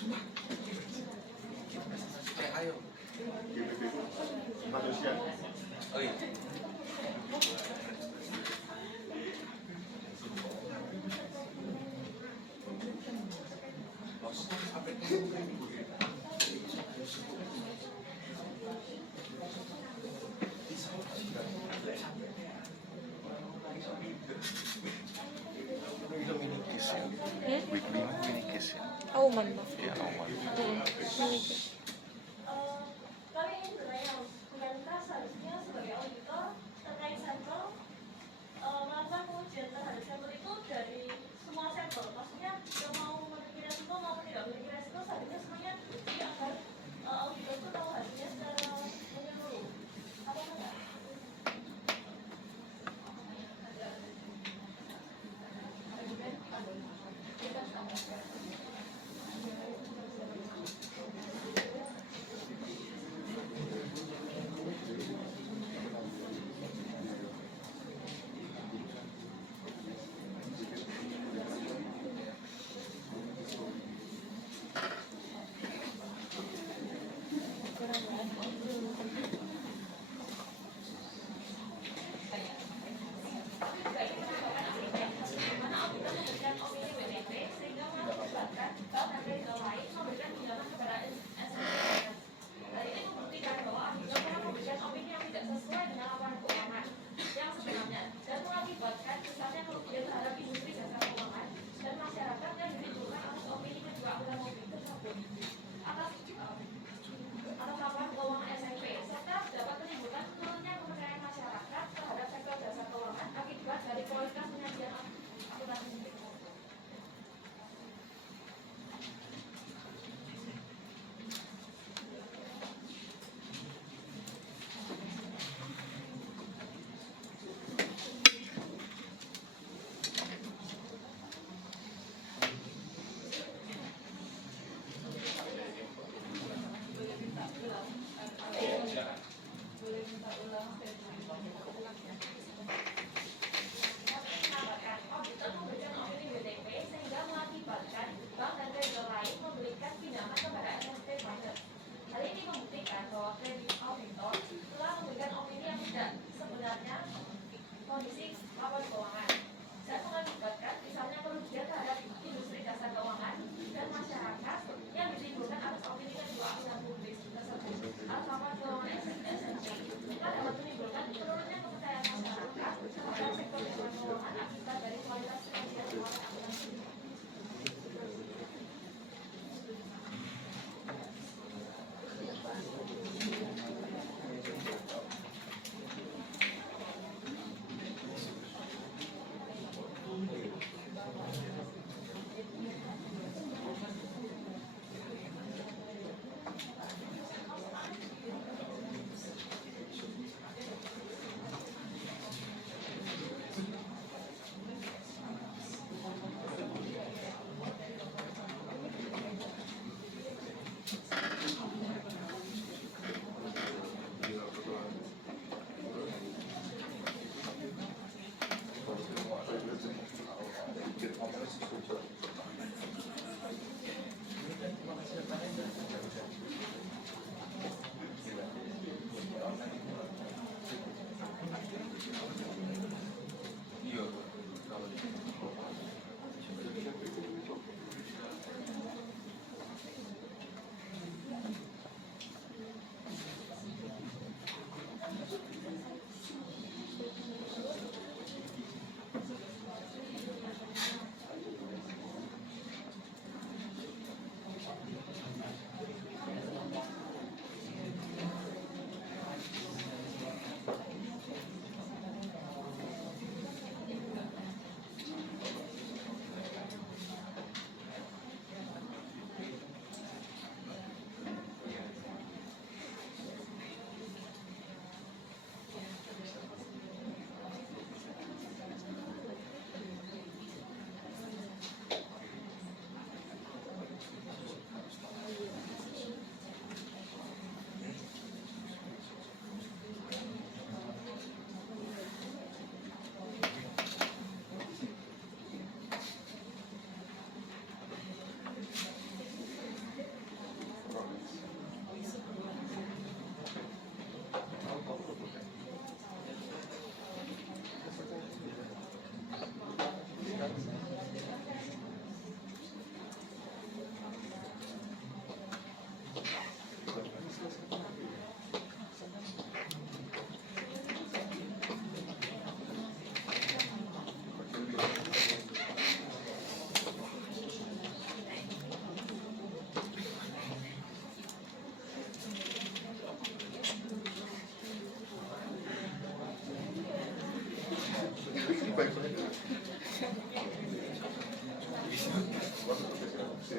Ayo. Manusia. Oh iya. Mini kiss ya. Weekly mini kiss ya. Auman ba? Iya, normal. Kami ingin bertanya, Bukankah seharusnya sebagai auditor terkait sampel melakukan pengujian terhadap sampel itu dari semua sampel? Maksudnya yang mau memiliki resiko maupun tidak memiliki resiko seharusnya semuanya diuji agar auditor itu tahu hasilnya secara menyeluruh. Apa enggak?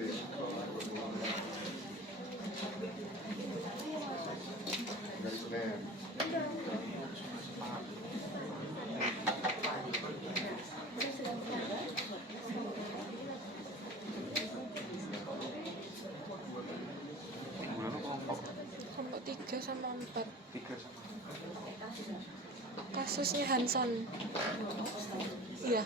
Bulan kelompok Kelompok 3 sama 4. 3 sama Kasusnya Hanson. Iya.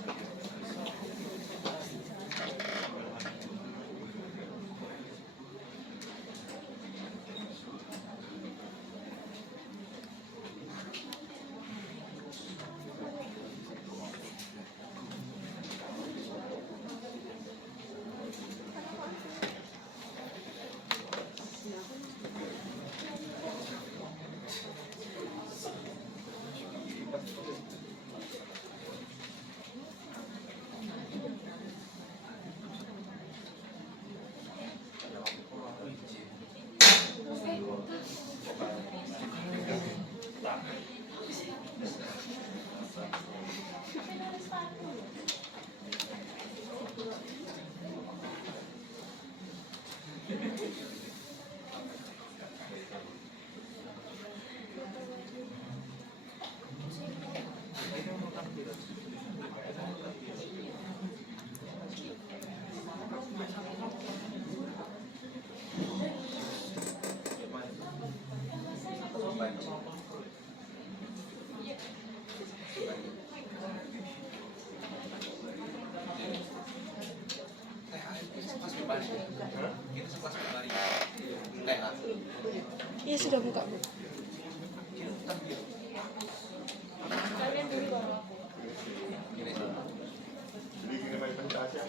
Kita sekelas pribadi. TH. Iya sudah buka, Bu. Kalian dulu baru aku. Jadi gini main pentas ya.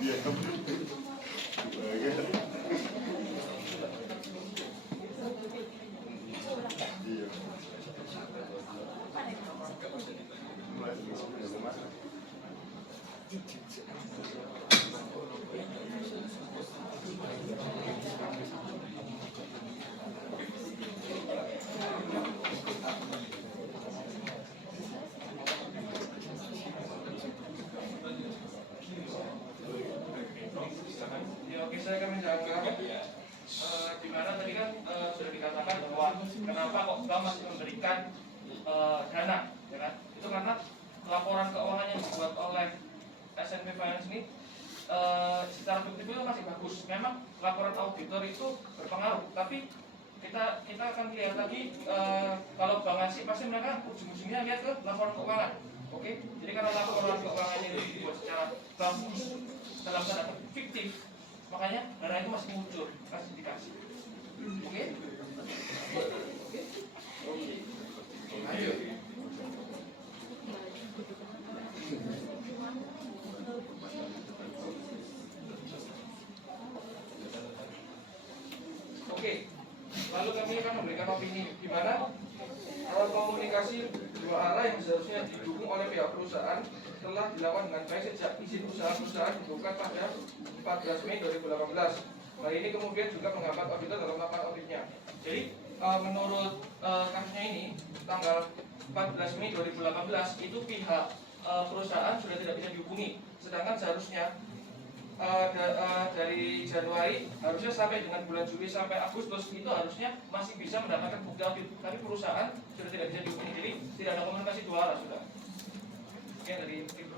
Iya. Iya. Ya, oke, saya akan menjawab. Di mana tadi kan sudah dikatakan bahwa kenapa kok bank masih memberikan dana, ya kan? Itu karena laporan keuangan yang dibuat oleh SNP Finance ini secara objektif itu masih bagus. Memang laporan auditor itu berpengaruh, tapi kita akan lihat lagi kalau bank asing pasti mereka ujung-ujungnya lihat ke laporan keuangan. Oke, jadi karena laporan keuangannya itu dibuat secara bagus dalam tanda fiktif, makanya dana itu masih muncul, kasih dikasih. Oke? Ayo. Oke, lalu kami akan memberikan opini di mana komunikasi dua arah yang seharusnya didukung oleh pihak perusahaan telah dilakukan dengan baik sejak izin usaha perusahaan dibuka pada 14 Mei 2018. Hal ini kemudian juga menghambat auditor dalam melakukan auditnya. Jadi menurut kasusnya ini tanggal 14 Mei 2018 itu pihak perusahaan sudah tidak bisa dihubungi, sedangkan seharusnya dari Januari harusnya sampai dengan bulan Juli sampai Agustus itu harusnya masih bisa mendapatkan bukti audit, tapi perusahaan sudah tidak bisa dihubungi, jadi tidak ada komunikasi dua arah sudah. Oke, dari Ibu.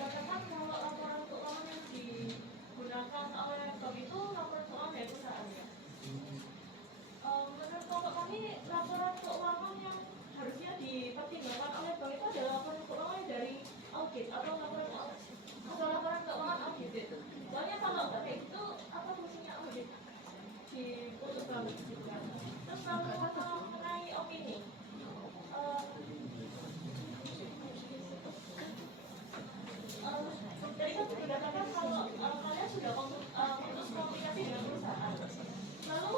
dikatakan kalau laporan keuangan yang digunakan oleh bank itu laporan keuangan dari perusahaan ya. Menurut kelompok kami laporan keuangan yang harusnya dipertimbangkan oleh bank itu adalah laporan keuangan dari audit atau laporan keuangan audit itu. Soalnya kalau nggak kayak gitu, apa fungsinya audit di untuk bank juga. Terus kalau mengenai opini, tadi kan dikatakan kalau kalian sudah putus komunikasi dengan perusahaan. Lalu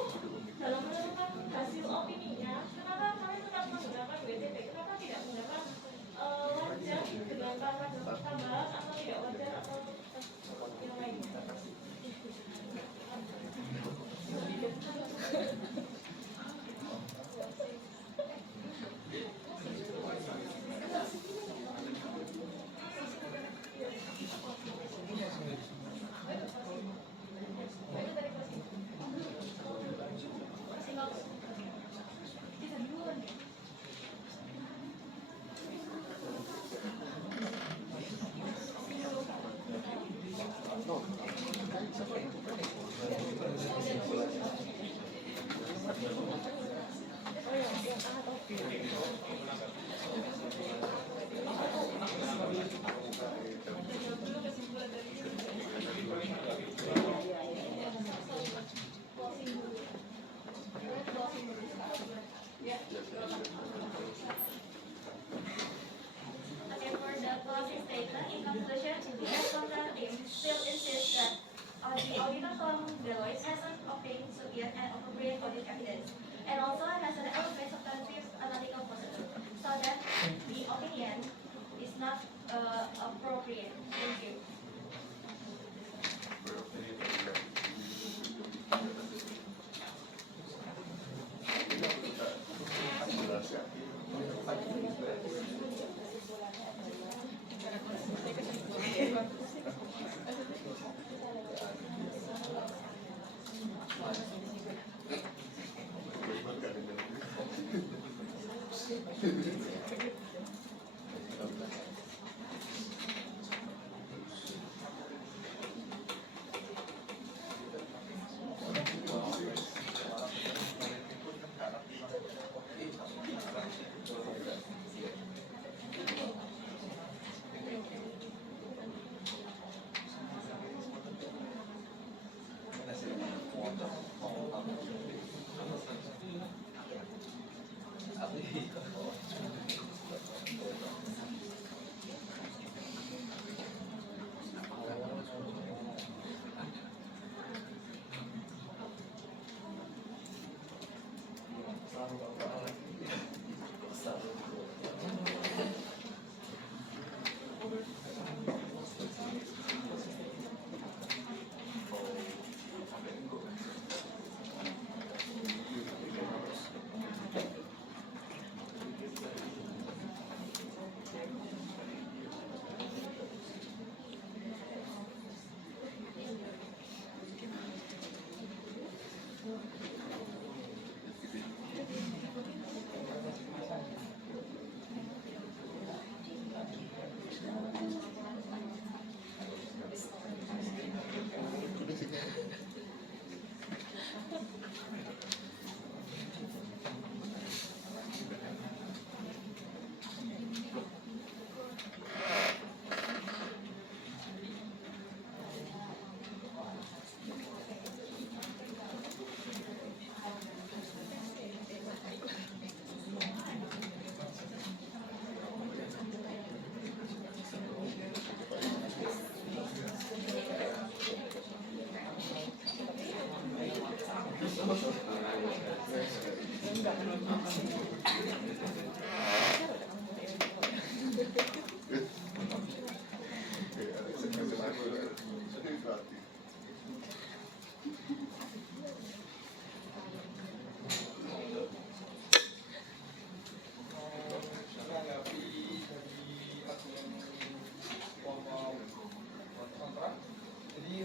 dalam menentukan hasil opininya, kenapa kalian tetap menggunakan WTP? Kenapa tidak menggunakan wajar dengan paragraf tambahan atau tidak wajar atau yang lainnya? Okay, for the closing statement, in conclusion, the control team still insists that the auditor firm Deloitte hasn't obtained sufficient and appropriate audit evidence, and also has an elevated substantive analytical procedure, so that the opinion is not appropriate. Thank you.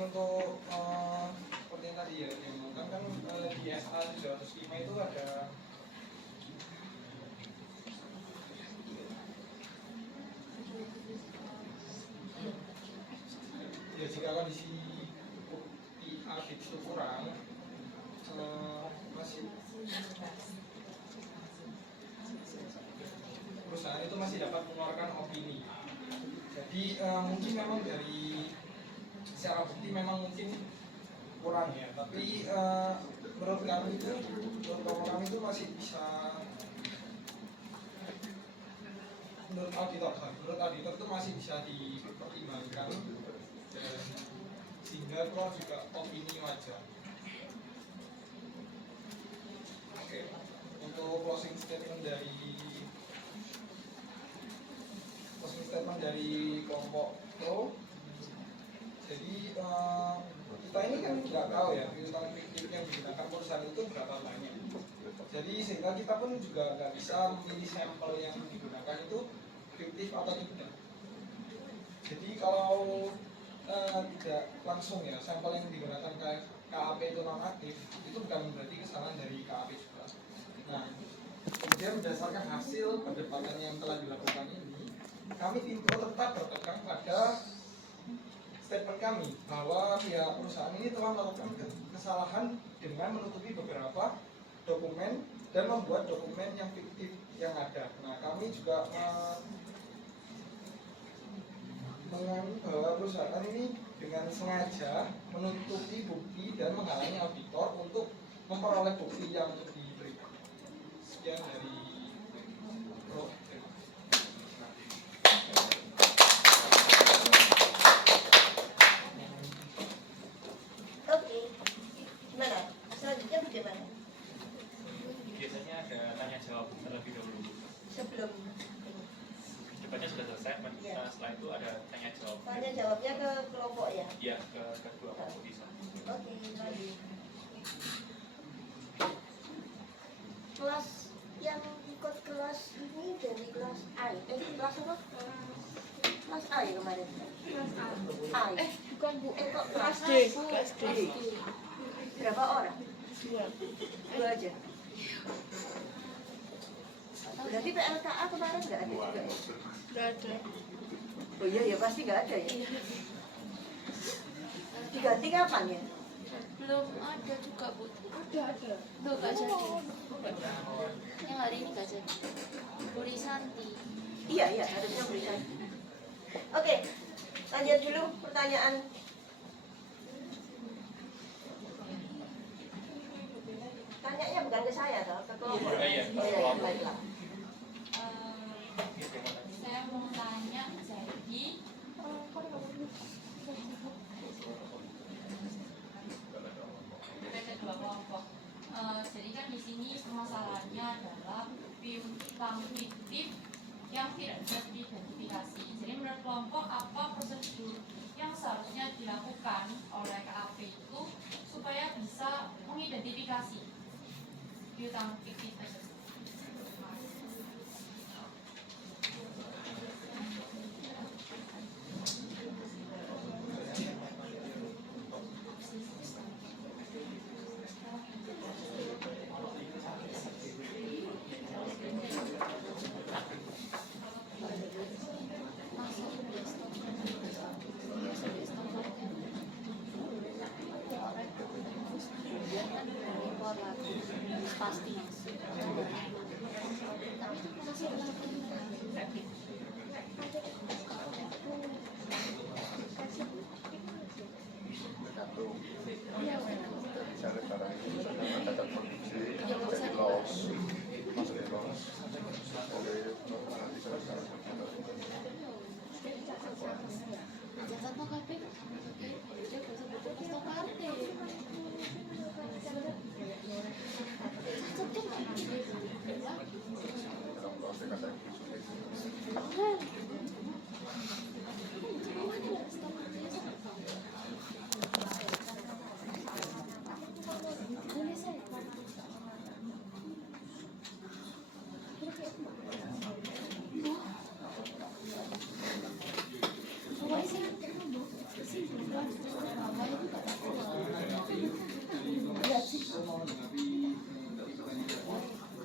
Untuk seperti yang tadi ya diumumkan kan di SA 305 itu ada jika kondisi bukti audit itu kurang, perusahaan itu masih dapat mengeluarkan opini. Jadi mungkin memang dari secara bukti memang mungkin kurang ya, tapi menurut kami itu masih bisa, menurut auditor itu masih bisa dipertimbangkan, sehingga keluar juga opini wajar. Oke, untuk closing statement dari kelompok pro. Jadi kita ini kan nggak tahu ya piutang fiktif yang digunakan perusahaan itu berapa banyak. Jadi sehingga kita pun juga nggak bisa memilih sampel yang digunakan itu fiktif atau tidak. Jadi kalau tidak langsung ya sampel yang digunakan KAP itu non aktif, itu bukan berarti kesalahan dari KAP juga. Nah, kemudian berdasarkan hasil perdebatan yang telah dilakukan ini, kami tim pro tetap berpegang pada statement kami bahwa pihak perusahaan ini telah melakukan kesalahan dengan menutupi beberapa dokumen dan membuat dokumen yang fiktif yang ada. Nah, kami juga menganggap bahwa perusahaan ini dengan sengaja menutupi bukti dan menghalangi auditor untuk memperoleh bukti yang diberikan. Sekian dari pro. Oke, gimana? Selanjutnya bagaimana? Biasanya ada tanya jawab terlebih dahulu. Sebelum Debatnya sudah selesai, setelah itu ada tanya jawab. tanya jawabnya ke kelompok ya? Iya, ke kedua kelompok bisa. Oke, baik. Kelas yang ikut kelas ini dari kelas A. Kelas apa? Kelas A ya kemarin? Kelas A. Bukan Bu. Kok kelas D. Bu? Kelas D. Berapa orang? 2 aja. Berarti PLKA kemarin nggak ada juga ya? Nggak ada. Oh iya ya pasti nggak ada ya. Diganti kapan ya? Belum ada juga Bu. Ada. Tuh nggak jadi. Yang hari ini nggak jadi. Buri Santi. Iya harusnya berikan. Oke, lanjut dulu pertanyaan. Tanyanya bukan ke saya toh, ke kelompok. Iya, Oh, iya, baiklah. Saya mau tanya jadi ada 2 kelompok. Jadi kan di sini permasalahannya adalah piutang fiktif yang tidak bisa diidentifikasi. Jadi menurut kelompok apa prosedur yang seharusnya dilakukan oleh KAP itu supaya bisa mengidentifikasi piutang fiktif tersebut? Pasti. Tapi itu masih Misalnya barang itu data produksi, jadi loss, masuk loss, oleh nanti sekarang. jangan mau KP. Dia bisa butuh stok partai.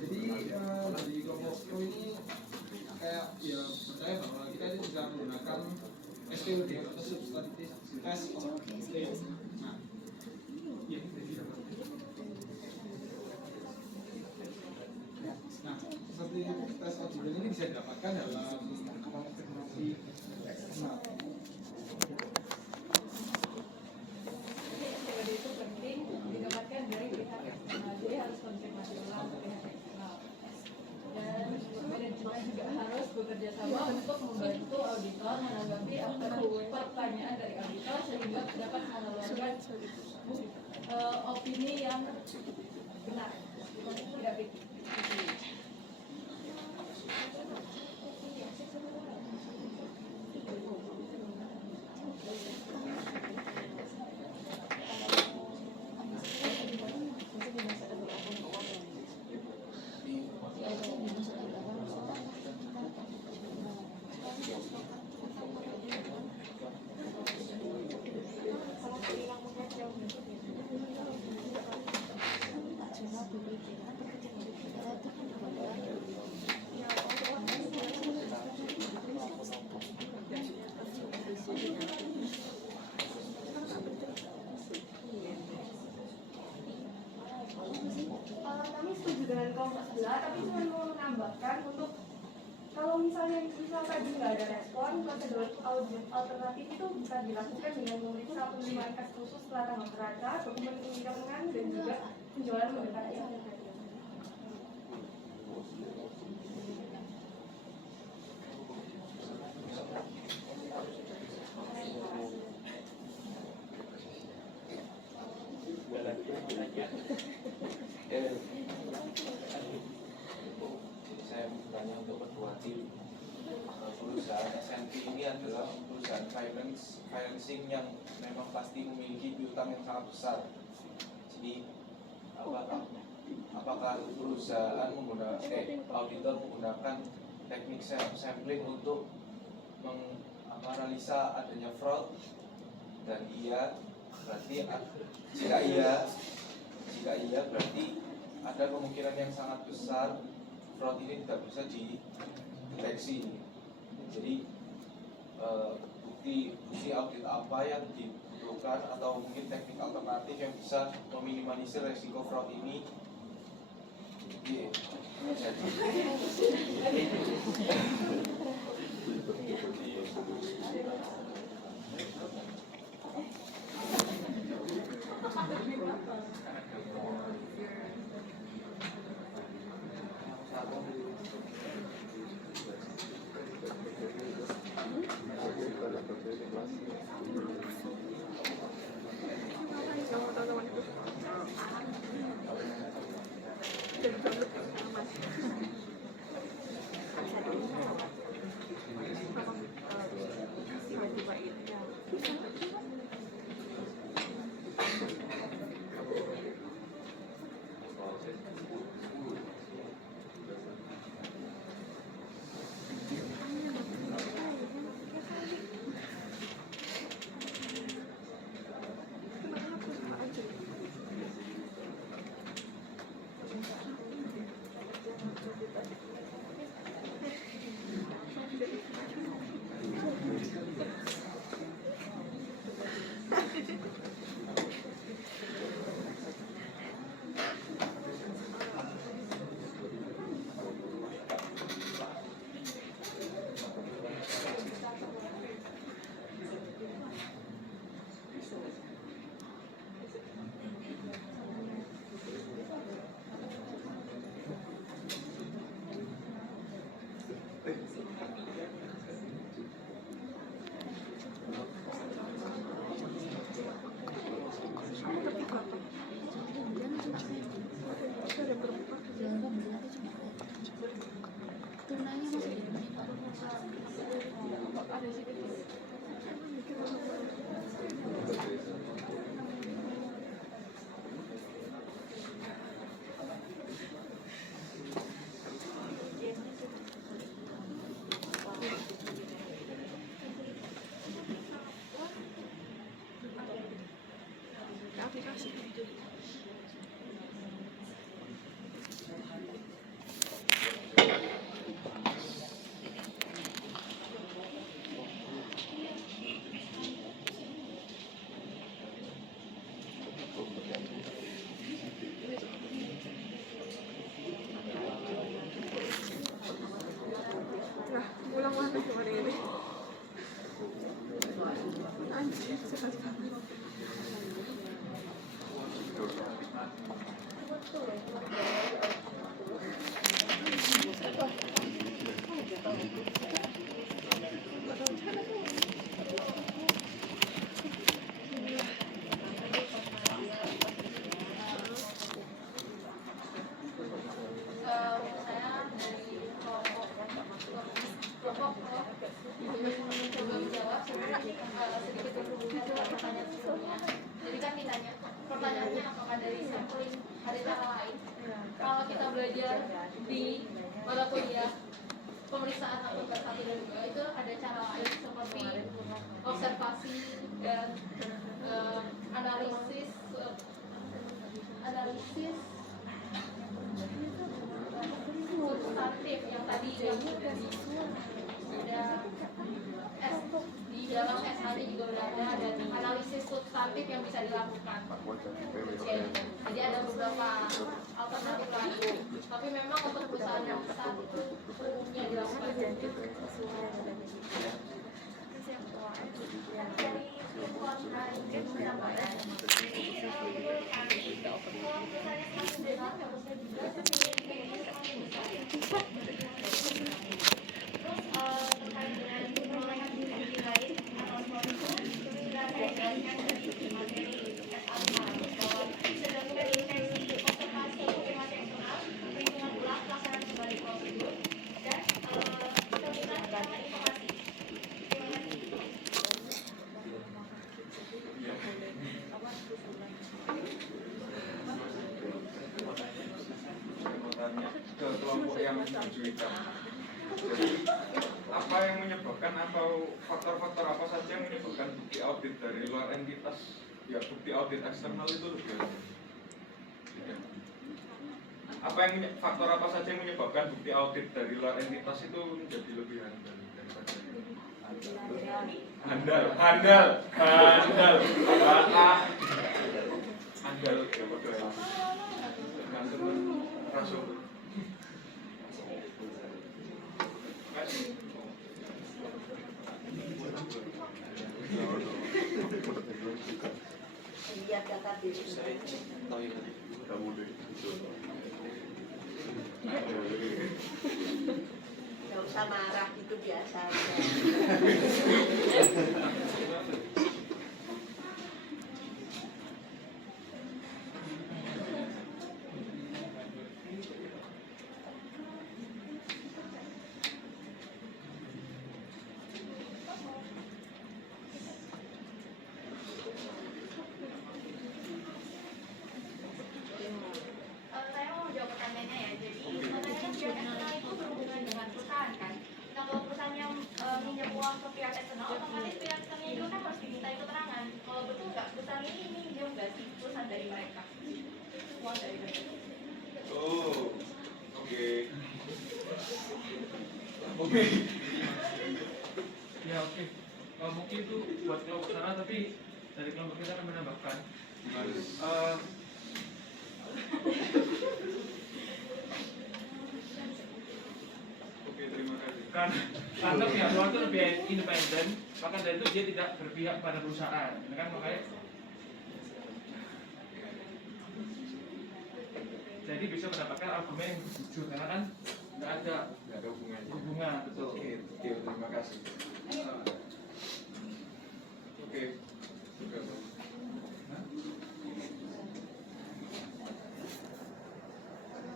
Jadi dari kelompok pro ini substantif test of claim. Nah, ya, nah, seperti tes audit ini bisa didapatkan dalam konfirmasi eksternal. COD itu penting didapatkan dari pihak eksternal, jadi harus konfirmasi ulang ke pihak eksternal. Dan manajemen juga harus bekerja sama untuk membantu auditor menanggapi pertanyaan dari auditor sehingga dapat mengeluarkan opini yang benar, tidak fiktif. Kami setuju dengan kelompok sebelah, tapi cuma mau menambahkan untuk kalau misalnya tadi nggak ada respon, prosedur audit alternatif itu bisa dilakukan dengan memeriksa penerimaan kas khusus setelah tanggal neraca, dokumen keuangan dan juga penjualan mendekati. Saya bertanya untuk kedua tim. Perusahaan SMP ini adalah perusahaan financing yang memang pasti memiliki piutang yang sangat besar. Jadi apakah perusahaan auditor menggunakan teknik sampling untuk menganalisa adanya fraud? Dan berarti jika iya berarti ada kemungkinan yang sangat besar fraud ini tidak bisa dideteksi. Jadi bukti audit apa yang dibutuhkan atau mungkin teknik alternatif yang bisa meminimalisir resiko fraud ini? Saya dari kelompok mencoba menjawab sedikit berhubungan dengan pertanyaan sebelumnya. Jadi kan ditanya pertanyaannya apakah dari sampling ada cara lain? Kalau kita belajar di mata kuliah pemeriksaan akuntan 1 dan 2 itu ada cara lain seperti observasi dan analisis substantif yang tadi di dalam SAD juga udah ada dan analisis substantif yang bisa dilakukan. Jadi ada beberapa alternatif lain. Tapi memang untuk perusahaan yang besar itu umumnya dilakukan. Dari tim kontra ini menambahkan ini kalau perusahaan semakin besar harusnya juga memiliki semakin besar. Terus terkait dengan perolehan bukti lain atau suatu sudah saya jelaskan dari materi SAL bahwa sedang mengintensi observasi konfirmasi eksternal, perhitungan ulang pelaksanaan kembali prosedur dan kebutuhan data informasi. Ke kelompok yang mencuitkan. Jadi apa yang menyebabkan atau faktor-faktor apa saja yang menyebabkan bukti audit dari luar entitas, ya bukti audit eksternal itu lebih apa yang faktor apa saja yang menyebabkan bukti audit dari luar entitas itu menjadi lebih handal daripada handal ya betul ya gantung rasul. Lihat data diri. Nggak usah marah, itu biasa aja. Saya mau jawab pertanyaannya ya. Jadi sebenarnya kan pihak eksternal itu berhubungan dengan perusahaan kan. Nah kalau perusahaan yang minjam uang ke pihak eksternal, otomatis pihak eksternal itu kan harus diminta keterangan. Kalau betul nggak perusahaan ini minjam nggak sih perusahaan dari mereka, uang dari mereka. Oh, oke. Ya oke. Mungkin itu buat kelompok sana, tapi dari kelompok kita akan menambahkan. Oke, terima kasih. Karena pihak luar itu lebih independen, maka dari itu dia tidak berpihak pada perusahaan. Ini kan makanya jadi bisa mendapatkan argumen yang jujur karena kan nggak ada hubungan. Betul. Oke, terima kasih. Oke.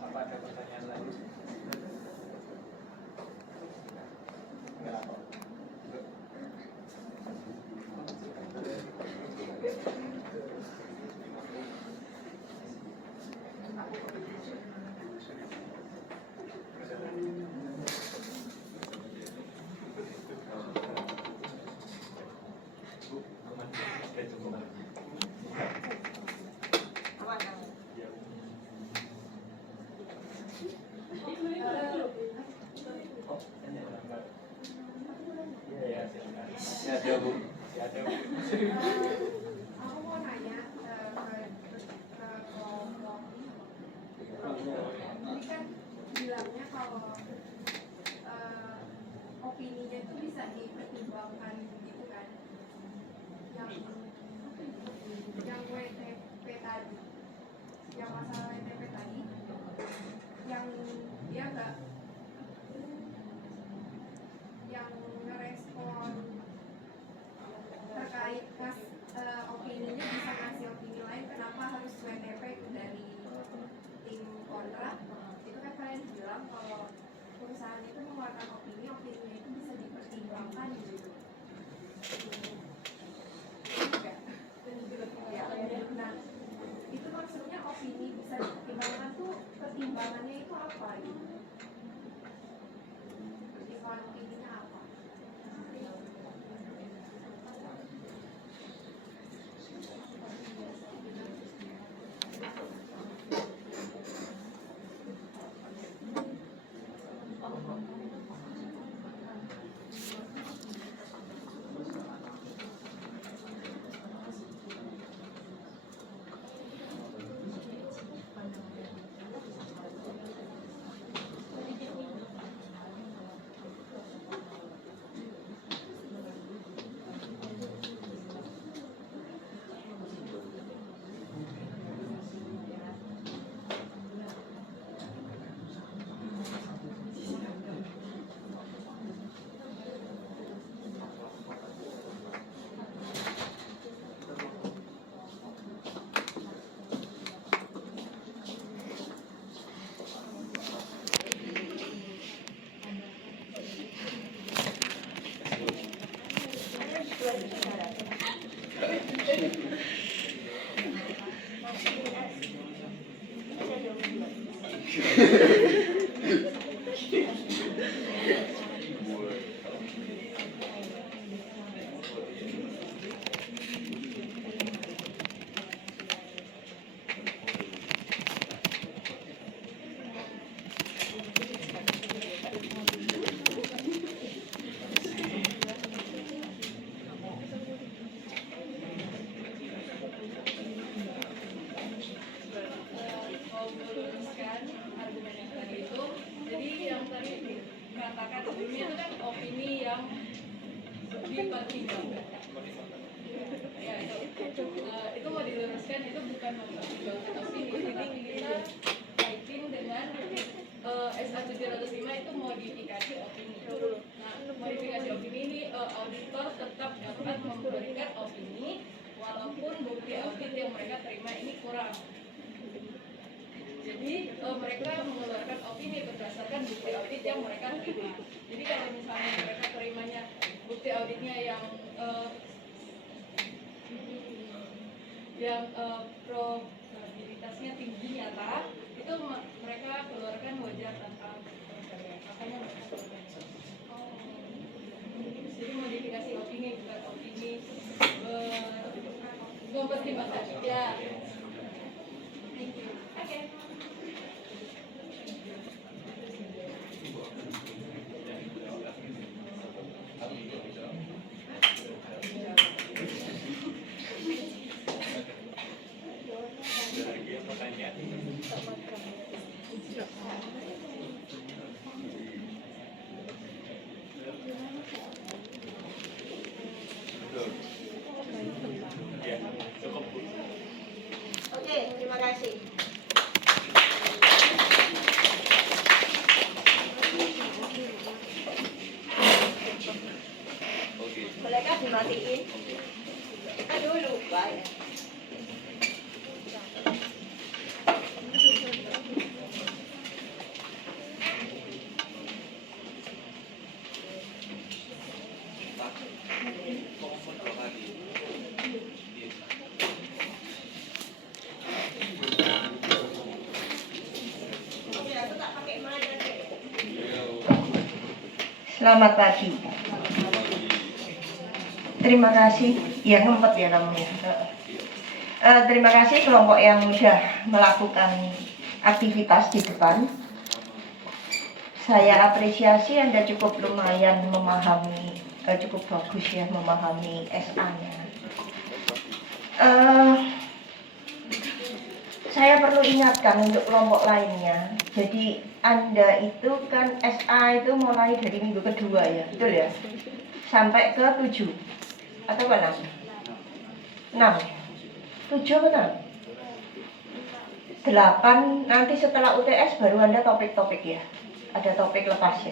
Apa ada pertanyaan lain? Enggak. Aku mau nanya ke kelompok ini kan bilangnya kalau opininya itu bisa dipertimbangkan gitu kan. yang WTP tadi, yang masalah WTP tadi, yang dia nggak yang ngerespon terkait opininya bisa ngasih opini lain, kenapa harus WTP dari tim kontrak? Itu kan kalian bilang kalau perusahaan itu mengeluarkan opininya itu bisa dipertimbangkan gitu. Nah, itu maksudnya opini bisa dipertimbangkan tuh pertimbangannya itu apa gitu? Pertimbangan opininya apa? Itu mau diluruskan, itu bukan mempertimbangkan opini, tapi kita kaitin dengan SA 705 itu modifikasi opini. Nah, modifikasi opini ini auditor tetap dapat memberikan opini walaupun bukti audit yang mereka terima ini kurang. Jadi mereka mengeluarkan opini berdasarkan bukti audit yang mereka terima. Jadi kalau misalnya mereka terimanya bukti auditnya yang probabilitasnya tinggi nyata, itu mereka keluarkan wajar tanpa makanya mereka keluarkan. Jadi modifikasi opini bukan opini mempertimbangkan. Ya. Thank you. Oke. Oke, terima kasih. Bolehkah dimatiin? Aduh, lupa ya. Selamat pagi. Terima kasih. Ya, ngempet ya namanya. Terima kasih kelompok yang sudah melakukan aktivitas di depan. Saya apresiasi Anda cukup lumayan memahami, cukup bagus ya memahami SA-nya. Saya perlu ingatkan untuk kelompok lainnya. Jadi Anda itu kan SA itu mulai dari minggu kedua ya, betul ya? Sampai ke 7 atau ke 6? 7 benar? 8, nanti setelah UTS baru Anda topik-topik ya. Ada topik lepas ya.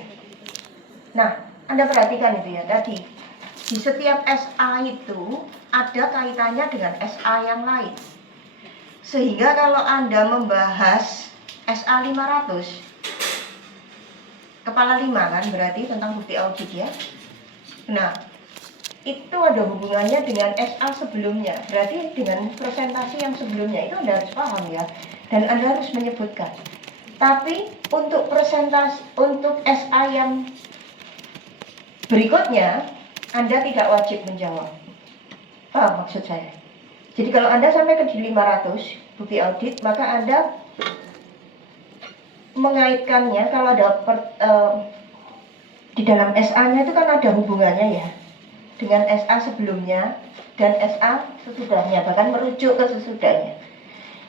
Nah, Anda perhatikan itu ya tadi. Di setiap SA itu ada kaitannya dengan SA yang lain. Sehingga kalau Anda membahas SA 500, kepala 5 kan berarti tentang bukti audit ya. Nah, itu ada hubungannya dengan SA sebelumnya. Berarti dengan presentasi yang sebelumnya itu Anda harus paham ya. Dan Anda harus menyebutkan. Tapi untuk presentasi, untuk SA yang berikutnya, Anda tidak wajib menjawab. Paham maksud saya? Jadi kalau Anda sampai ke di 500 bukti audit, maka Anda mengaitkannya kalau ada di dalam SA-nya itu kan ada hubungannya ya dengan SA sebelumnya dan SA sesudahnya, bahkan merujuk ke sesudahnya.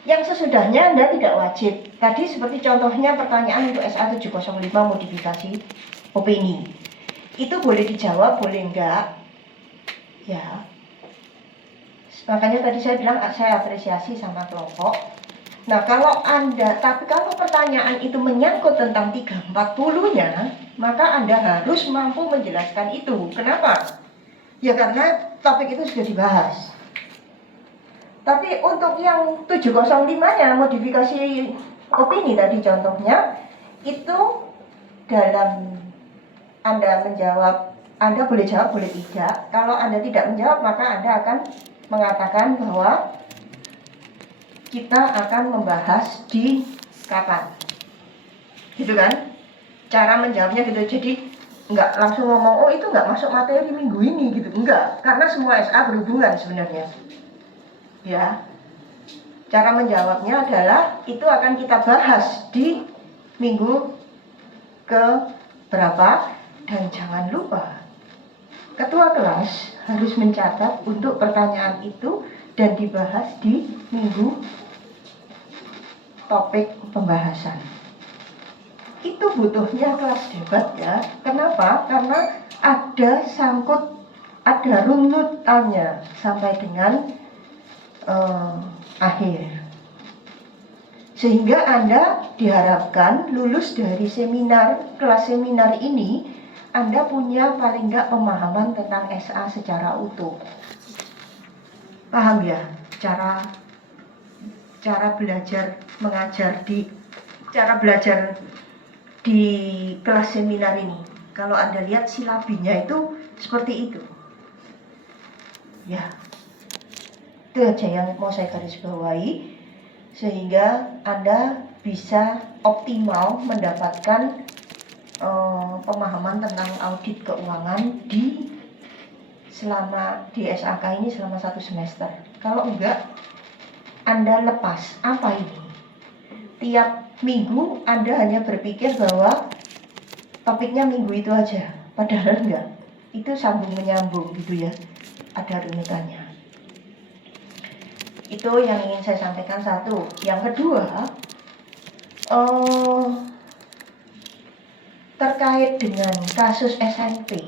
Yang sesudahnya Anda tidak wajib. Tadi seperti contohnya pertanyaan untuk SA 705 modifikasi opini. Itu boleh dijawab, boleh enggak. Ya. Makanya tadi saya bilang saya apresiasi sama kelompok. Nah, kalau Anda, tapi kalau pertanyaan itu menyangkut tentang 340-nya, maka Anda harus mampu menjelaskan itu. Kenapa? Ya karena topik itu sudah dibahas. Tapi untuk yang 705-nya, modifikasi opini tadi contohnya, itu dalam Anda menjawab, Anda boleh jawab, boleh tidak. Kalau Anda tidak menjawab, maka Anda akan mengatakan bahwa kita akan membahas di kapan. Gitu kan? Cara menjawabnya gitu. Jadi nggak langsung ngomong, oh itu nggak masuk materi minggu ini gitu. Enggak, karena semua SA berhubungan sebenarnya. Ya, cara menjawabnya adalah itu akan kita bahas di minggu ke berapa. Dan jangan lupa ketua kelas harus mencatat untuk pertanyaan itu dan dibahas di minggu topik pembahasan. Itu butuhnya kelas debat ya. Kenapa? Karena ada sangkut, ada runutannya sampai dengan akhir. Sehingga Anda diharapkan lulus dari seminar, kelas seminar ini, Anda punya paling enggak pemahaman tentang SA secara utuh. Paham ya? Cara belajar mengajar cara belajar di kelas seminar ini. Kalau Anda lihat silabinya itu seperti itu. Ya. Itu aja yang mau saya garis bawahi, sehingga Anda bisa optimal mendapatkan pemahaman tentang audit keuangan selama di SAK ini selama 1 semester. Kalau enggak, Anda lepas. Apa ini? Tiap minggu Anda hanya berpikir bahwa topiknya minggu itu aja, padahal enggak. Itu sambung menyambung gitu ya. Ada runutannya. Itu yang ingin saya sampaikan satu. Yang kedua, terkait dengan kasus SMP,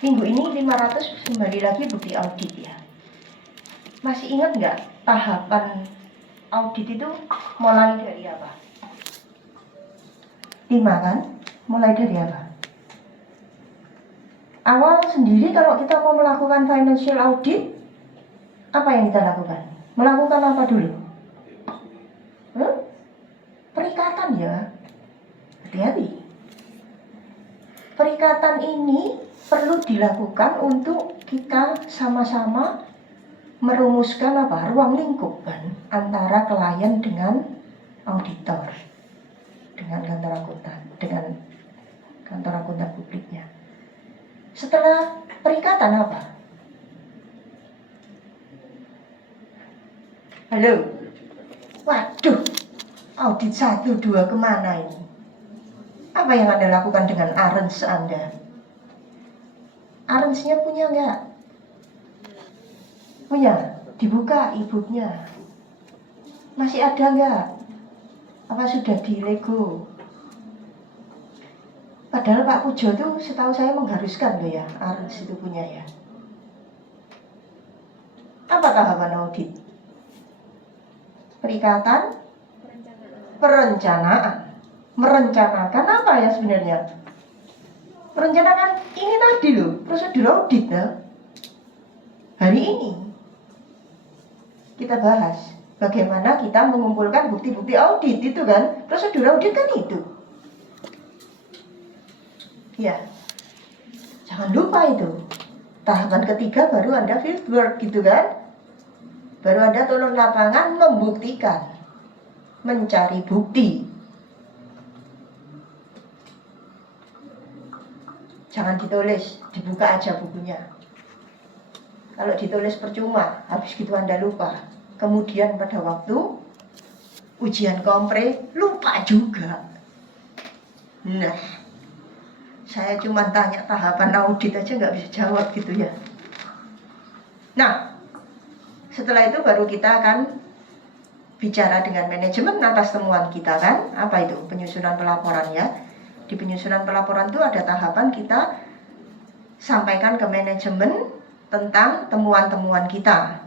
minggu ini 500 kembali lagi bukti audit ya. Masih ingat nggak tahapan audit itu mulai dari apa? 5 kan? Mulai dari apa? Awal sendiri kalau kita mau melakukan financial audit, apa yang kita lakukan? Melakukan apa dulu? Perikatan ya. Hati-hati. Perikatan ini perlu dilakukan untuk kita sama-sama merumuskan apa? Ruang lingkup kan antara klien dengan auditor, dengan kantor akuntan, dengan kantor akuntan publiknya. Setelah perikatan apa? Halo? Waduh, audit 1, 2 kemana ini? Apa yang Anda lakukan dengan arens Anda? Arensnya punya nggak? Punya? Dibuka e-booknya. Masih ada nggak? Apa sudah dilego? Padahal Pak Pujo tuh setahu saya mengharuskan loh ya, arens itu punya ya. Apa tahapan audit? Perikatan perencanaan. Merencanakan apa ya sebenarnya? Merencanakan ini tadi loh, prosedur audit ya. Hari ini kita bahas bagaimana kita mengumpulkan bukti-bukti audit, itu kan prosedur audit kan itu. Ya, jangan lupa itu. Tahapan ketiga baru Anda field work gitu kan. Baru Anda turun lapangan membuktikan, mencari bukti. Jangan ditulis, dibuka aja bukunya. Kalau ditulis percuma, habis gitu Anda lupa. Kemudian pada waktu ujian kompre, lupa juga. Nah, saya cuma tanya tahapan audit aja nggak bisa jawab gitu ya. Nah, setelah itu baru kita akan bicara dengan manajemen atas temuan kita kan. Apa itu? Penyusunan pelaporan ya. Di penyusunan pelaporan itu ada tahapan kita sampaikan ke manajemen tentang temuan-temuan kita.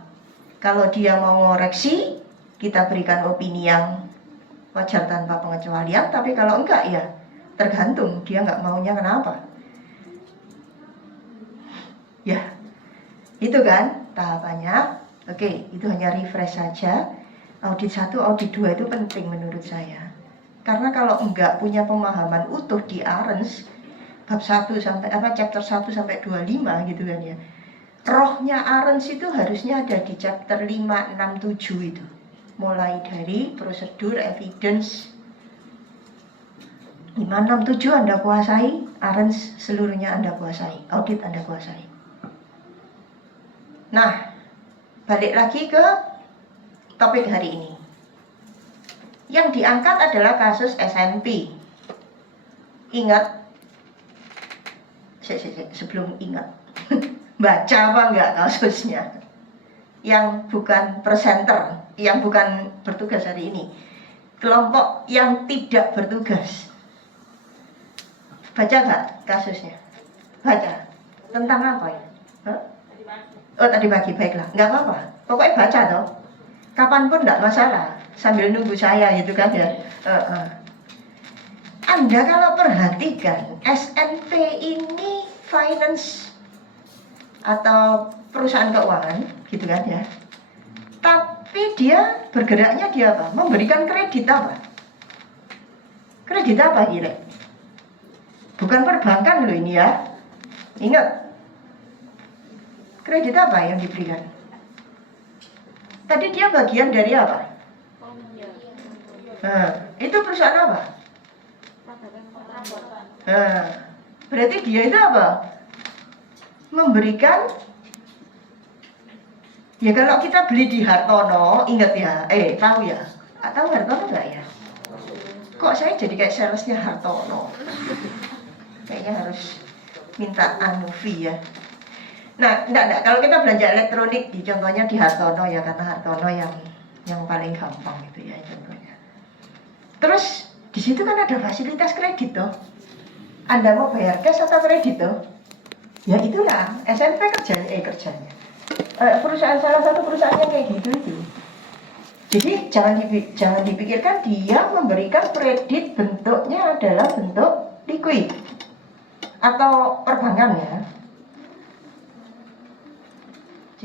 Kalau dia mau ngoreksi, kita berikan opini yang wajar tanpa pengecualian. Tapi kalau enggak ya tergantung dia nggak maunya kenapa. Ya, itu kan tahapannya. Oke, itu hanya refresh saja. Audit 1, audit 2 itu penting menurut saya. Karena kalau enggak punya pemahaman utuh di ARENS bab 1 sampai chapter 1 sampai 25 gitu kan ya. Rohnya ARENS itu harusnya ada di chapter 5, 6, 7 itu. Mulai dari prosedur, evidence 5, 6, 7 Anda kuasai, ARENS seluruhnya Anda kuasai, audit Anda kuasai. Nah, balik lagi ke topik hari ini. Yang diangkat adalah kasus SNP. Ingat, sebelum ingat, baca apa enggak kasusnya? Yang bukan presenter, yang bukan bertugas hari ini. Kelompok yang tidak bertugas. Baca nggak kasusnya? Baca. Tentang apa ya? Hah? Oh tadi pagi, baiklah. Nggak apa-apa. Pokoknya baca toh. Kapanpun nggak masalah. Sambil nunggu saya gitu kan ya. Anda kalau perhatikan SNP ini finance atau perusahaan keuangan gitu kan ya. Tapi dia bergeraknya dia apa? Memberikan kredit apa? Kredit apa kira? Bukan perbankan loh ini ya. Ingat, kredit apa yang diberikan? Tadi dia bagian dari apa? Nah, itu perusahaan apa? Nah, berarti dia itu apa? Memberikan. Ya kalau kita beli di Hartono, ingat ya, tahu ya? Tahu Hartono nggak ya? Kok saya jadi kayak salesnya Hartono? Kayaknya harus minta Anuvi ya. Nah, enggak. Kalau kita belanja elektronik, contohnya di Hartono ya, karena Hartono yang paling gampang gitu ya contohnya. Terus di situ kan ada fasilitas kredit toh. Anda mau bayar cash atau kredit toh? Ya itulah SMP kerjanya. Perusahaan salah satu perusahaan yang kayak gitu itu. Jadi jangan dipikirkan dia memberikan kredit bentuknya adalah bentuk liquid atau perbankan ya.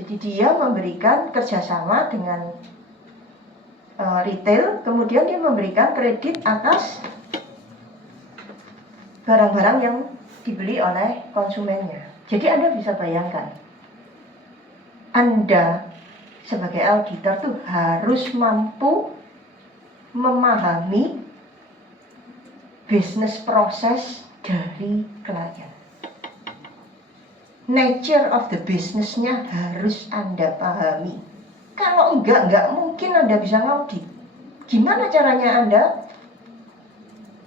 Jadi dia memberikan kerjasama dengan retail, kemudian dia memberikan kredit atas barang-barang yang dibeli oleh konsumennya. Jadi Anda bisa bayangkan, Anda sebagai auditor tuh harus mampu memahami bisnis proses dari klien. Nature of the business-nya harus Anda pahami. Kalau enggak mungkin Anda bisa ngaudit. Gimana caranya Anda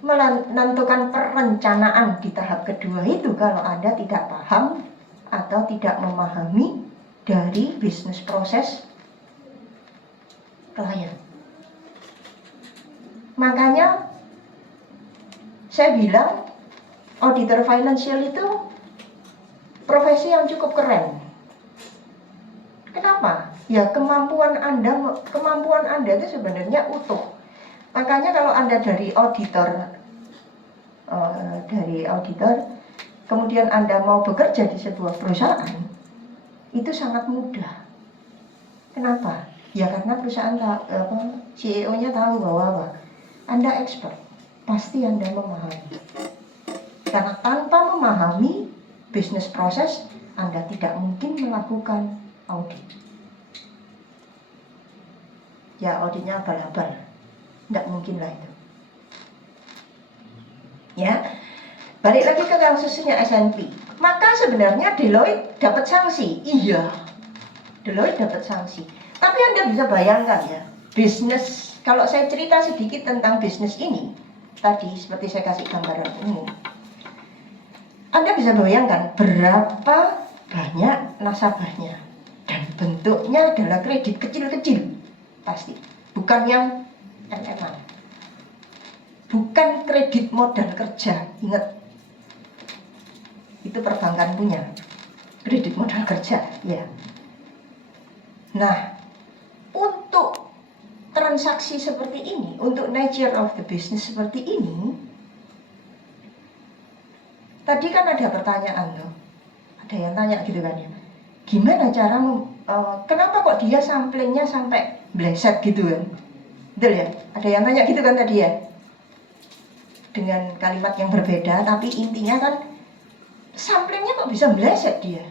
menentukan perencanaan di tahap kedua itu kalau Anda tidak paham atau tidak memahami dari bisnis proses klien. Makanya saya bilang auditor financial itu profesi yang cukup keren. Kenapa? Kenapa? Ya kemampuan Anda itu sebenarnya utuh. Makanya kalau Anda dari auditor, kemudian Anda mau bekerja di sebuah perusahaan, itu sangat mudah. Kenapa? Ya karena perusahaan CEO-nya tahu bahwa apa? Anda expert, pasti Anda memahami. Karena tanpa memahami bisnis proses, Anda tidak mungkin melakukan audit. Ya auditnya abal-abal, tidak mungkin lah itu. Ya, balik lagi ke kasusnya S&P. Maka sebenarnya Deloitte dapat sanksi. Iya, Deloitte dapat sanksi. Tapi Anda bisa bayangkan ya, bisnis, kalau saya cerita sedikit tentang bisnis ini, tadi seperti saya kasih gambaran umum, Anda bisa bayangkan berapa banyak nasabahnya. Dan bentuknya adalah kredit kecil-kecil. Pasti. Bukan yang MMA. Bukan kredit modal kerja. Ingat. Itu perbankan punya. Kredit modal kerja. Ya. Nah, untuk transaksi seperti ini, untuk nature of the business seperti ini, tadi kan ada pertanyaan loh. Ada yang tanya gitu kan ya. Gimana cara kenapa kok dia samplingnya sampai bleset gitu kan? Betul ya? Ada yang tanya gitu kan tadi ya? Dengan kalimat yang berbeda, tapi intinya kan samplingnya kok bisa bleset dia?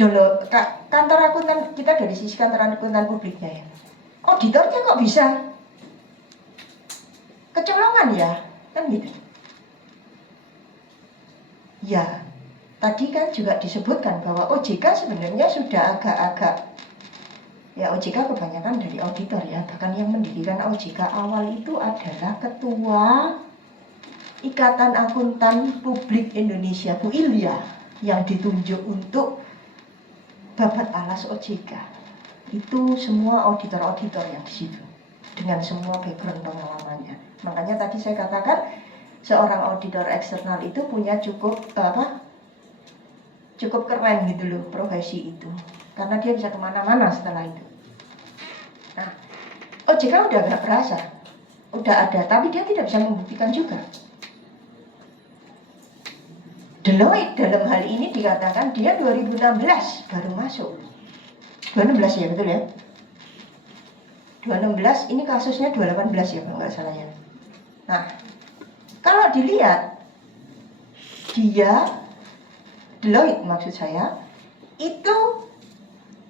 Dulu kantor akuntan kita dari sisi kantor akuntan publiknya ya. Auditornya kok bisa kecolongan ya? Kan gitu. Ya, tadi kan juga disebutkan bahwa OJK sebenarnya sudah agak-agak, ya OJK kebanyakan dari auditor ya. Bahkan yang mendirikan OJK awal itu adalah Ketua Ikatan Akuntan Publik Indonesia, Bu Ilya, yang ditunjuk untuk babat alas OJK. Itu semua auditor-auditor yang di situ, dengan semua background pengalamannya. Makanya tadi saya katakan, seorang auditor eksternal itu punya cukup keren gitu loh profesi itu, karena dia bisa kemana-mana setelah itu. Nah, OJK udah gak berasa, udah ada, tapi dia tidak bisa membuktikan juga. Deloitte dalam hal ini dikatakan dia 2016 baru masuk. 2016 ya, betul ya? 2016, ini kasusnya 2018 ya kalau nggak salah ya. Nah, kalau dilihat dia, Deloitte maksud saya, itu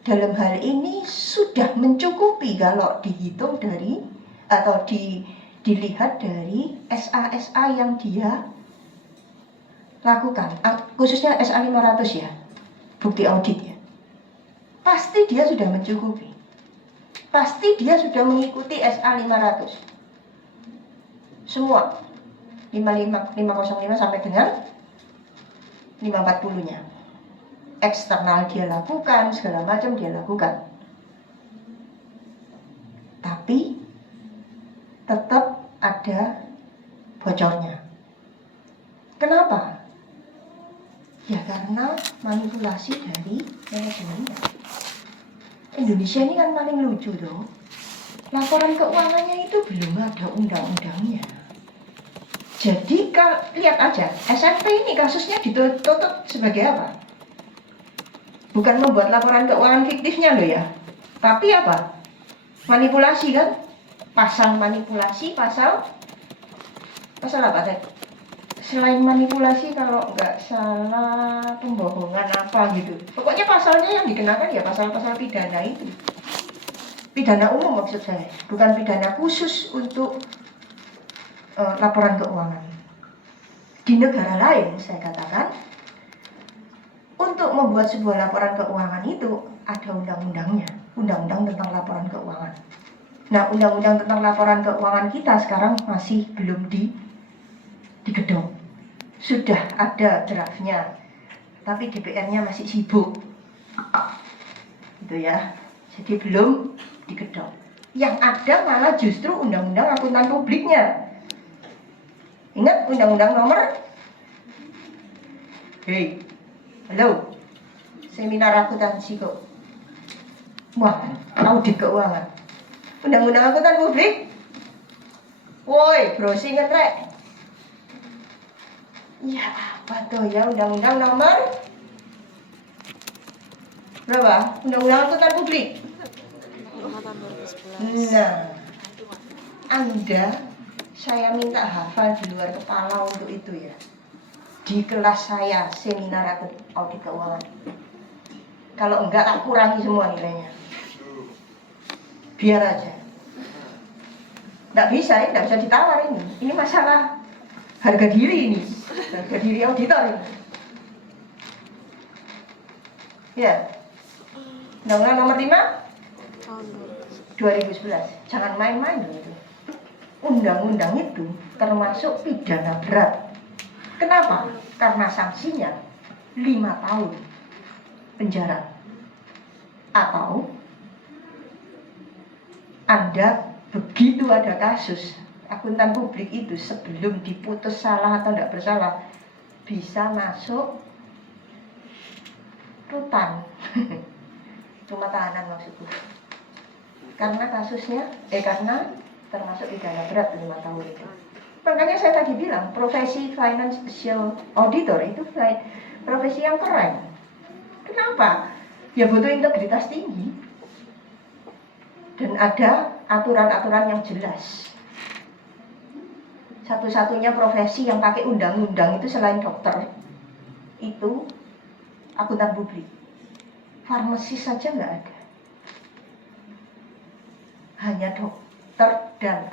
dalam hal ini sudah mencukupi kalau dihitung dari atau dilihat dari SA-SA yang dia lakukan, khususnya SA 500 ya, bukti audit ya. Pasti dia sudah mencukupi. Pasti dia sudah mengikuti SA 500. Semua 505 sampai dengan 540-nya. Eksternal dia lakukan, segala macam dia lakukan. Tapi tetap ada bocornya. Kenapa? Ya karena manipulasi dari manajemennya. Indonesia ini kan paling lucu tuh. Laporan keuangannya itu belum ada undang-undangnya. Jadi lihat aja, SMP ini kasusnya ditutup sebagai apa? Bukan membuat laporan keuangan fiktifnya loh ya. Tapi apa? Manipulasi kan? Pasal manipulasi, pasal apa tadi? Selain manipulasi, kalau nggak salah pembohongan apa gitu. Pokoknya pasalnya yang dikenakan ya pasal-pasal pidana itu. Pidana umum maksud saya, bukan pidana khusus untuk laporan keuangan. Di negara lain saya katakan, untuk membuat sebuah laporan keuangan itu ada undang-undangnya, undang-undang tentang laporan keuangan. Nah, undang-undang tentang laporan keuangan kita sekarang masih belum digedong. Sudah ada draftnya, tapi DPR-nya masih sibuk, gitu ya. Jadi belum digedong. Yang ada malah justru undang-undang akuntan publiknya. Ingat undang-undang nomor? Halo, seminar akuntansi kok. Wah, audit keuangan. Undang-undang akuntan publik. Woi, browsing ngetrek. Ya apa tuh ya undang-undang nomor berapa? Undang-undang akuntan publik. Nah, Anda saya minta hafal di luar kepala untuk itu ya. Di kelas saya seminar audit keuangan. Kalau enggak tak kurangi semua nilainya. Biar aja. Nggak bisa, ini nggak bisa ditawar ini. Ini masalah harga diri ini. Harga diri auditor ini. Ya. Undang-undang nomor 5 2011. Jangan main-main loh itu. Undang-undang itu termasuk pidana berat. Kenapa? Karena sanksinya 5 tahun penjara. Atau Anda begitu ada kasus akuntan publik itu sebelum diputus salah atau tidak bersalah bisa masuk rutan rumah tahanan maksudku karena kasusnya karena termasuk pidana berat 5 tahun itu. Makanya saya tadi bilang profesi financial auditor itu profesi yang keren. Kenapa? Ya butuh integritas tinggi dan ada aturan-aturan yang jelas. Satu-satunya profesi yang pakai undang-undang itu selain dokter itu akuntan publik. Farmasi saja nggak ada. Hanya dokter dan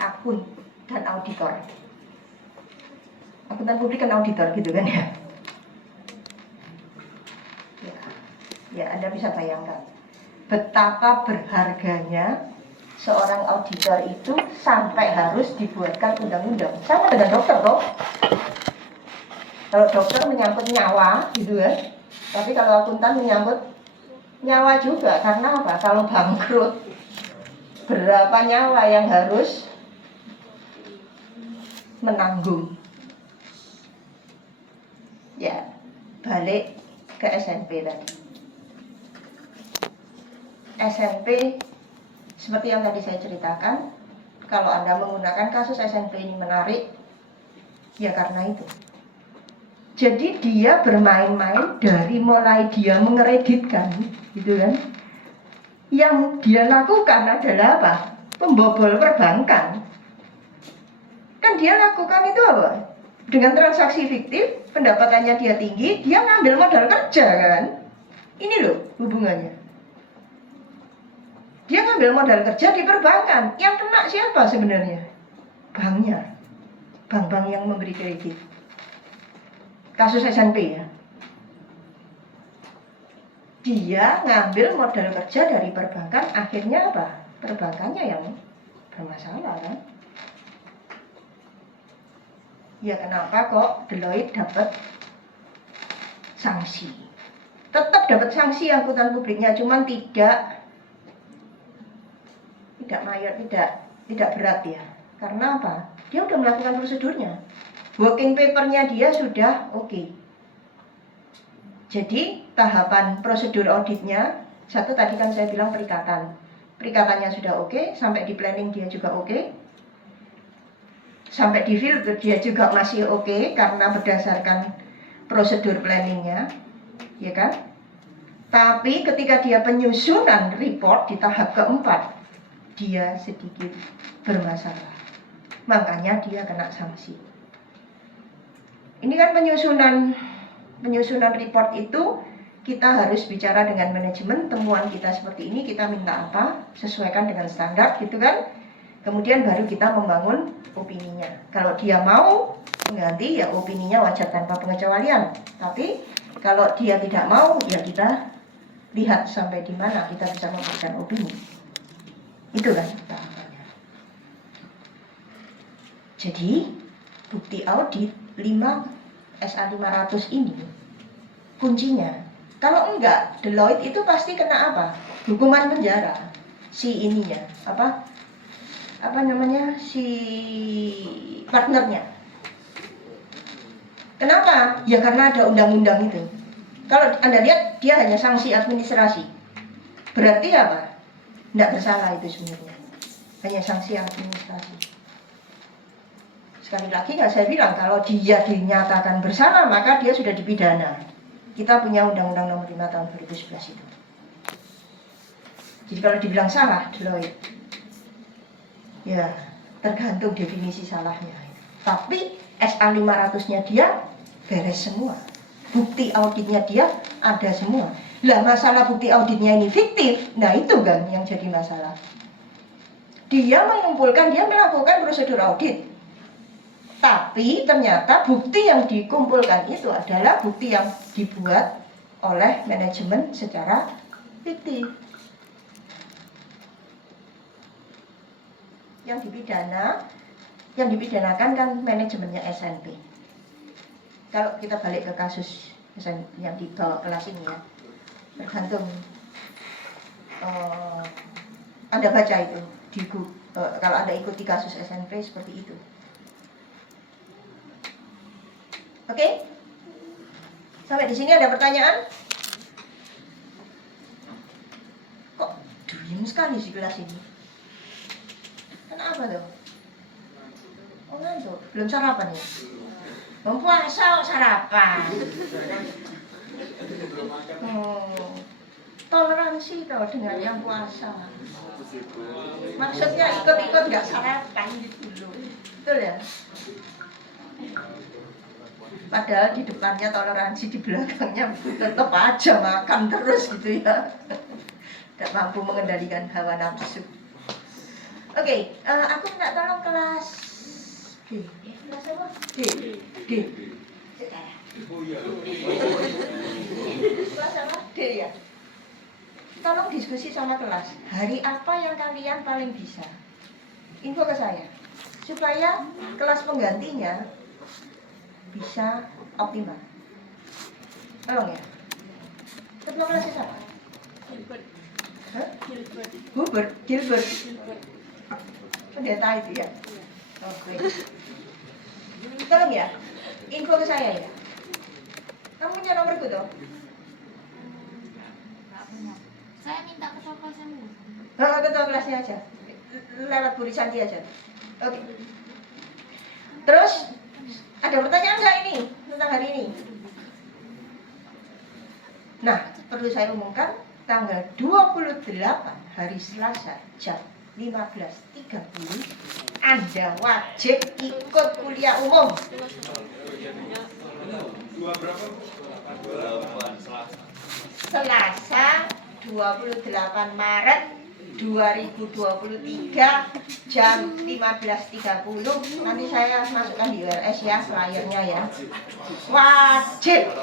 auditor. Akuntan publik kan auditor gitu kan ya. Ya Anda bisa bayangkan betapa berharganya seorang auditor itu sampai harus dibuatkan undang-undang. Sama dengan dokter toh. Kalau dokter menyangkut nyawa gitu kan. Tapi kalau akuntan menyangkut nyawa juga. Karena apa? Kalau bangkrut berapa nyawa yang harus menanggung. Ya, balik ke SNP tadi. SNP seperti yang tadi saya ceritakan, kalau Anda menggunakan kasus SNP ini menarik, ya karena itu. Jadi dia bermain-main dari mulai dia mengereditkan, gitu kan. Yang dia lakukan adalah apa? Pembobol perbankan. Kan dia lakukan itu apa? Dengan transaksi fiktif, pendapatannya dia tinggi, dia ngambil modal kerja kan. Ini loh hubungannya. Dia ngambil modal kerja di perbankan. Yang kena siapa sebenarnya? Banknya. Bank-bank yang memberi kredit. Kasus SNP ya. Dia ngambil modal kerja dari perbankan. Akhirnya apa? Perbankannya yang bermasalah kan. Ya kenapa kok Deloitte dapat sanksi? Tetap dapat sanksi akuntan publiknya. Cuman tidak mayor, tidak berat ya. Karena apa? Dia sudah melakukan prosedurnya. Working papernya dia sudah oke. Jadi tahapan prosedur auditnya, satu tadi kan saya bilang perikatan. Perikatannya sudah oke, sampai di planning dia juga oke. Sampai di field dia juga masih oke karena berdasarkan prosedur planningnya, ya kan? Tapi ketika dia penyusunan report di tahap keempat, dia sedikit bermasalah. Makanya dia kena sanksi. Ini kan penyusunan report itu kita harus bicara dengan manajemen, temuan kita seperti ini, kita minta apa, sesuaikan dengan standar gitu kan. Kemudian baru kita membangun opininya. Kalau dia mau mengganti ya opininya wajar tanpa pengecualian. Tapi kalau dia tidak mau ya kita lihat sampai di mana kita bisa memberikan opini. Itu kan tahapannya. Jadi bukti audit 5 SA 500 ini kuncinya. Kalau enggak, Deloitte itu pasti kena apa? Hukuman penjara. Si ininya, apa namanya? Si partnernya. Kenapa? Ya karena ada undang-undang itu. Kalau Anda lihat dia hanya sanksi administrasi. Berarti apa? Tidak bersalah itu sebenarnya, hanya sanksi administrasi. Sekali lagi nggak saya bilang kalau dia dinyatakan bersalah maka dia sudah dipidana. Kita punya Undang-Undang Nomor 5 Tahun 2011 itu. Jadi kalau dibilang salah, Deloitte, ya tergantung definisi salahnya. Tapi SA 500-nya dia beres semua. Bukti auditnya dia ada semua. Lah masalah bukti auditnya ini fiktif, nah itu kan yang jadi masalah. Dia mengumpulkan, dia melakukan prosedur audit. Tapi ternyata bukti yang dikumpulkan itu adalah bukti yang dibuat oleh manajemen secara fiktif. Yang dipidanakan kan manajemennya SNP. Kalau kita balik ke kasus yang dibawa kelas ini ya, tergantung Anda baca itu di kalau Anda ikuti kasus SNP seperti itu. Oke? Sampai di sini ada pertanyaan? Kok duyung sekali sih kelas ini? Kenapa tuh? Oh ngantuk, belum sarapan ya? Belum puasa kok sarapan? Toleransi toh dengan yang puasa. Maksudnya ikut-ikut nggak sarapan gitu loh. Betul ya? Padahal di depannya toleransi, di belakangnya tetap aja makan terus gitu ya. Tidak mampu mengendalikan hawa nafsu. Oke, aku minta tolong kelas D. Kelas apa? D. Kelas apa? D ya. Tolong diskusi sama kelas. Hari apa yang kalian paling bisa? Info ke saya. Supaya kelas penggantinya bisa optimal. Tolong ya. Ketua kelasnya siapa? Gilbert. Pendeta itu ya. Oke. Tolong ya. Info ke saya ya. Kamu punya nomorku toh? Saya minta ketua kelasnya dulu. Ketua kelasnya aja. Lewat Bu Risanti aja. Oke. Terus ada pertanyaan nggak ini tentang hari ini? Nah, perlu saya umumkan tanggal 28 hari Selasa jam 15.30 Anda wajib ikut kuliah umum. Selasa 28 Maret 2023 jam 15.30. Nanti saya masukkan di URS ya, flyernya ya. Wajib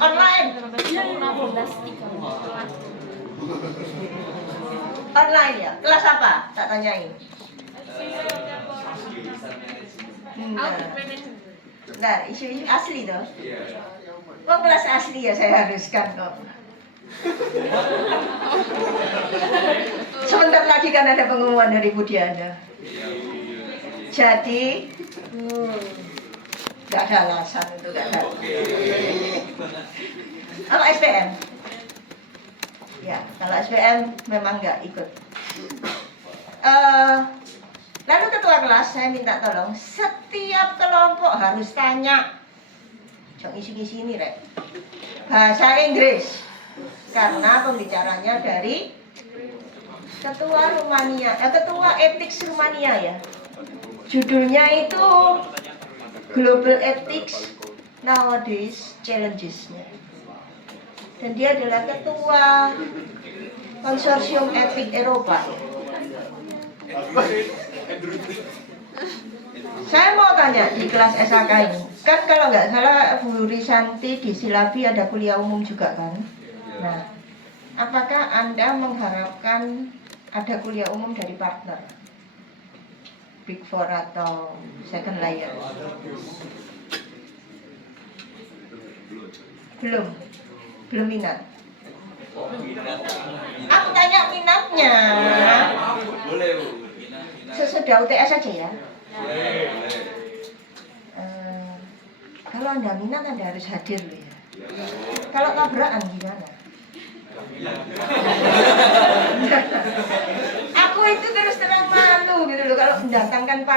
online. Online ya. Kelas apa? Tak tanyain. Nah, isu asli tuh. Oh, kelas asli ya saya haruskan kok. Sebentar lagi kan ada pengumuman dari Bu Diana. Jadi nggak ada alasan untuk nggak ada. Apa SPM? Ya, kalau SPM memang nggak ikut. Lalu ketua kelas saya minta tolong setiap kelompok harus tanya. Jangan isi-isi ini, Rek. Bahasa Inggris. Karena pembicaranya dari ketua Ethics Rumania ya. Judulnya itu Global Ethics Nowadays Challenges-nya. Dan dia adalah ketua Konsorsium Etik Eropa. Saya mau tanya di kelas SAK ini, kan kalau nggak salah Bu Risanti di Silabi ada kuliah umum juga kan? Nah, apakah Anda mengharapkan ada kuliah umum dari partner? Big Four atau second layer? Belum minat. Aku tanya minatnya. Sesudah UTS aja ya. Kalau Anda minat Anda harus hadir loh ya. Kalau tabrakan gimana?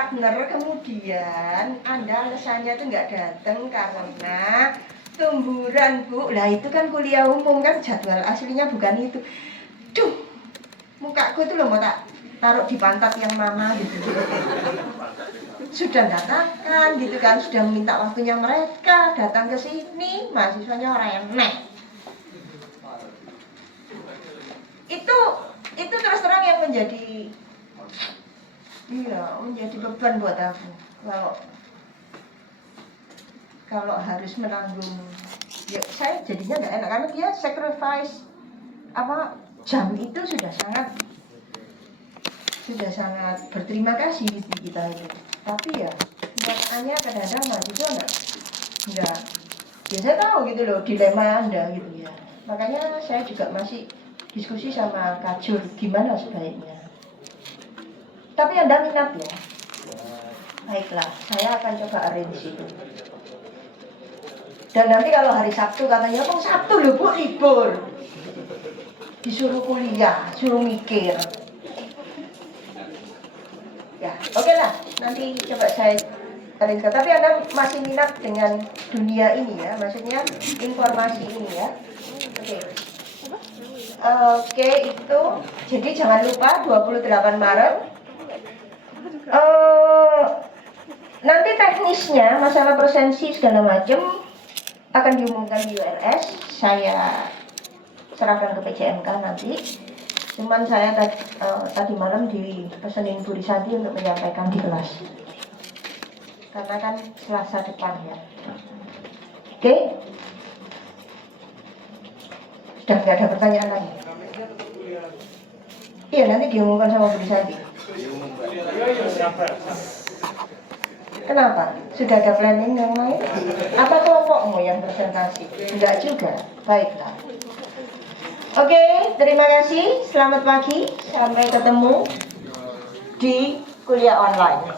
partner, kemudian Anda alasannya itu nggak datang karena tumburan, Bu. Lah itu kan kuliah umum kan, jadwal aslinya bukan itu. Duh, mukaku itu loh mau tak taruh di pantat yang mana gitu. Sudah datangkan gitu kan, sudah minta waktunya mereka datang ke sini, mahasiswanya orang enek. Itu terus terang yang menjadi beban buat aku. Kalau harus menanggung, ya saya jadinya nggak enak karena dia sacrifice jam itu sudah sangat berterima kasih di kita itu. Tapi ya kenyataannya kadang-kadang mahasiswa enggak. Ya saya tahu gitu loh dilema Anda gitu ya. Makanya saya juga masih diskusi sama Kak Jur gimana sebaiknya. Tapi Anda minat ya? Baiklah, saya akan coba arrange itu. Dan nanti kalau hari Sabtu katanya, kok Sabtu loh Bu libur. Disuruh kuliah, suruh mikir. Ya, oke lah. Nanti coba saya arrange. Tapi Anda masih minat dengan dunia ini ya, maksudnya informasi ini ya. Oke, itu. Jadi jangan lupa 28 Maret. Nanti teknisnya, masalah presensi segala macam akan diumumkan di URS. Saya serahkan ke PJMK nanti. Cuman saya tadi malam dipesenin Bu Risanti untuk menyampaikan di kelas. Karena kan Selasa depan ya. Oke? Sudah nggak ada pertanyaan lagi? Iya, nanti diumumkan sama Bu Risanti. Kenapa? Sudah ada planning yang lain? Apa kelompokmu yang presentasi? Enggak juga. Baiklah. Oke, terima kasih. Selamat pagi. Sampai ketemu di kuliah online.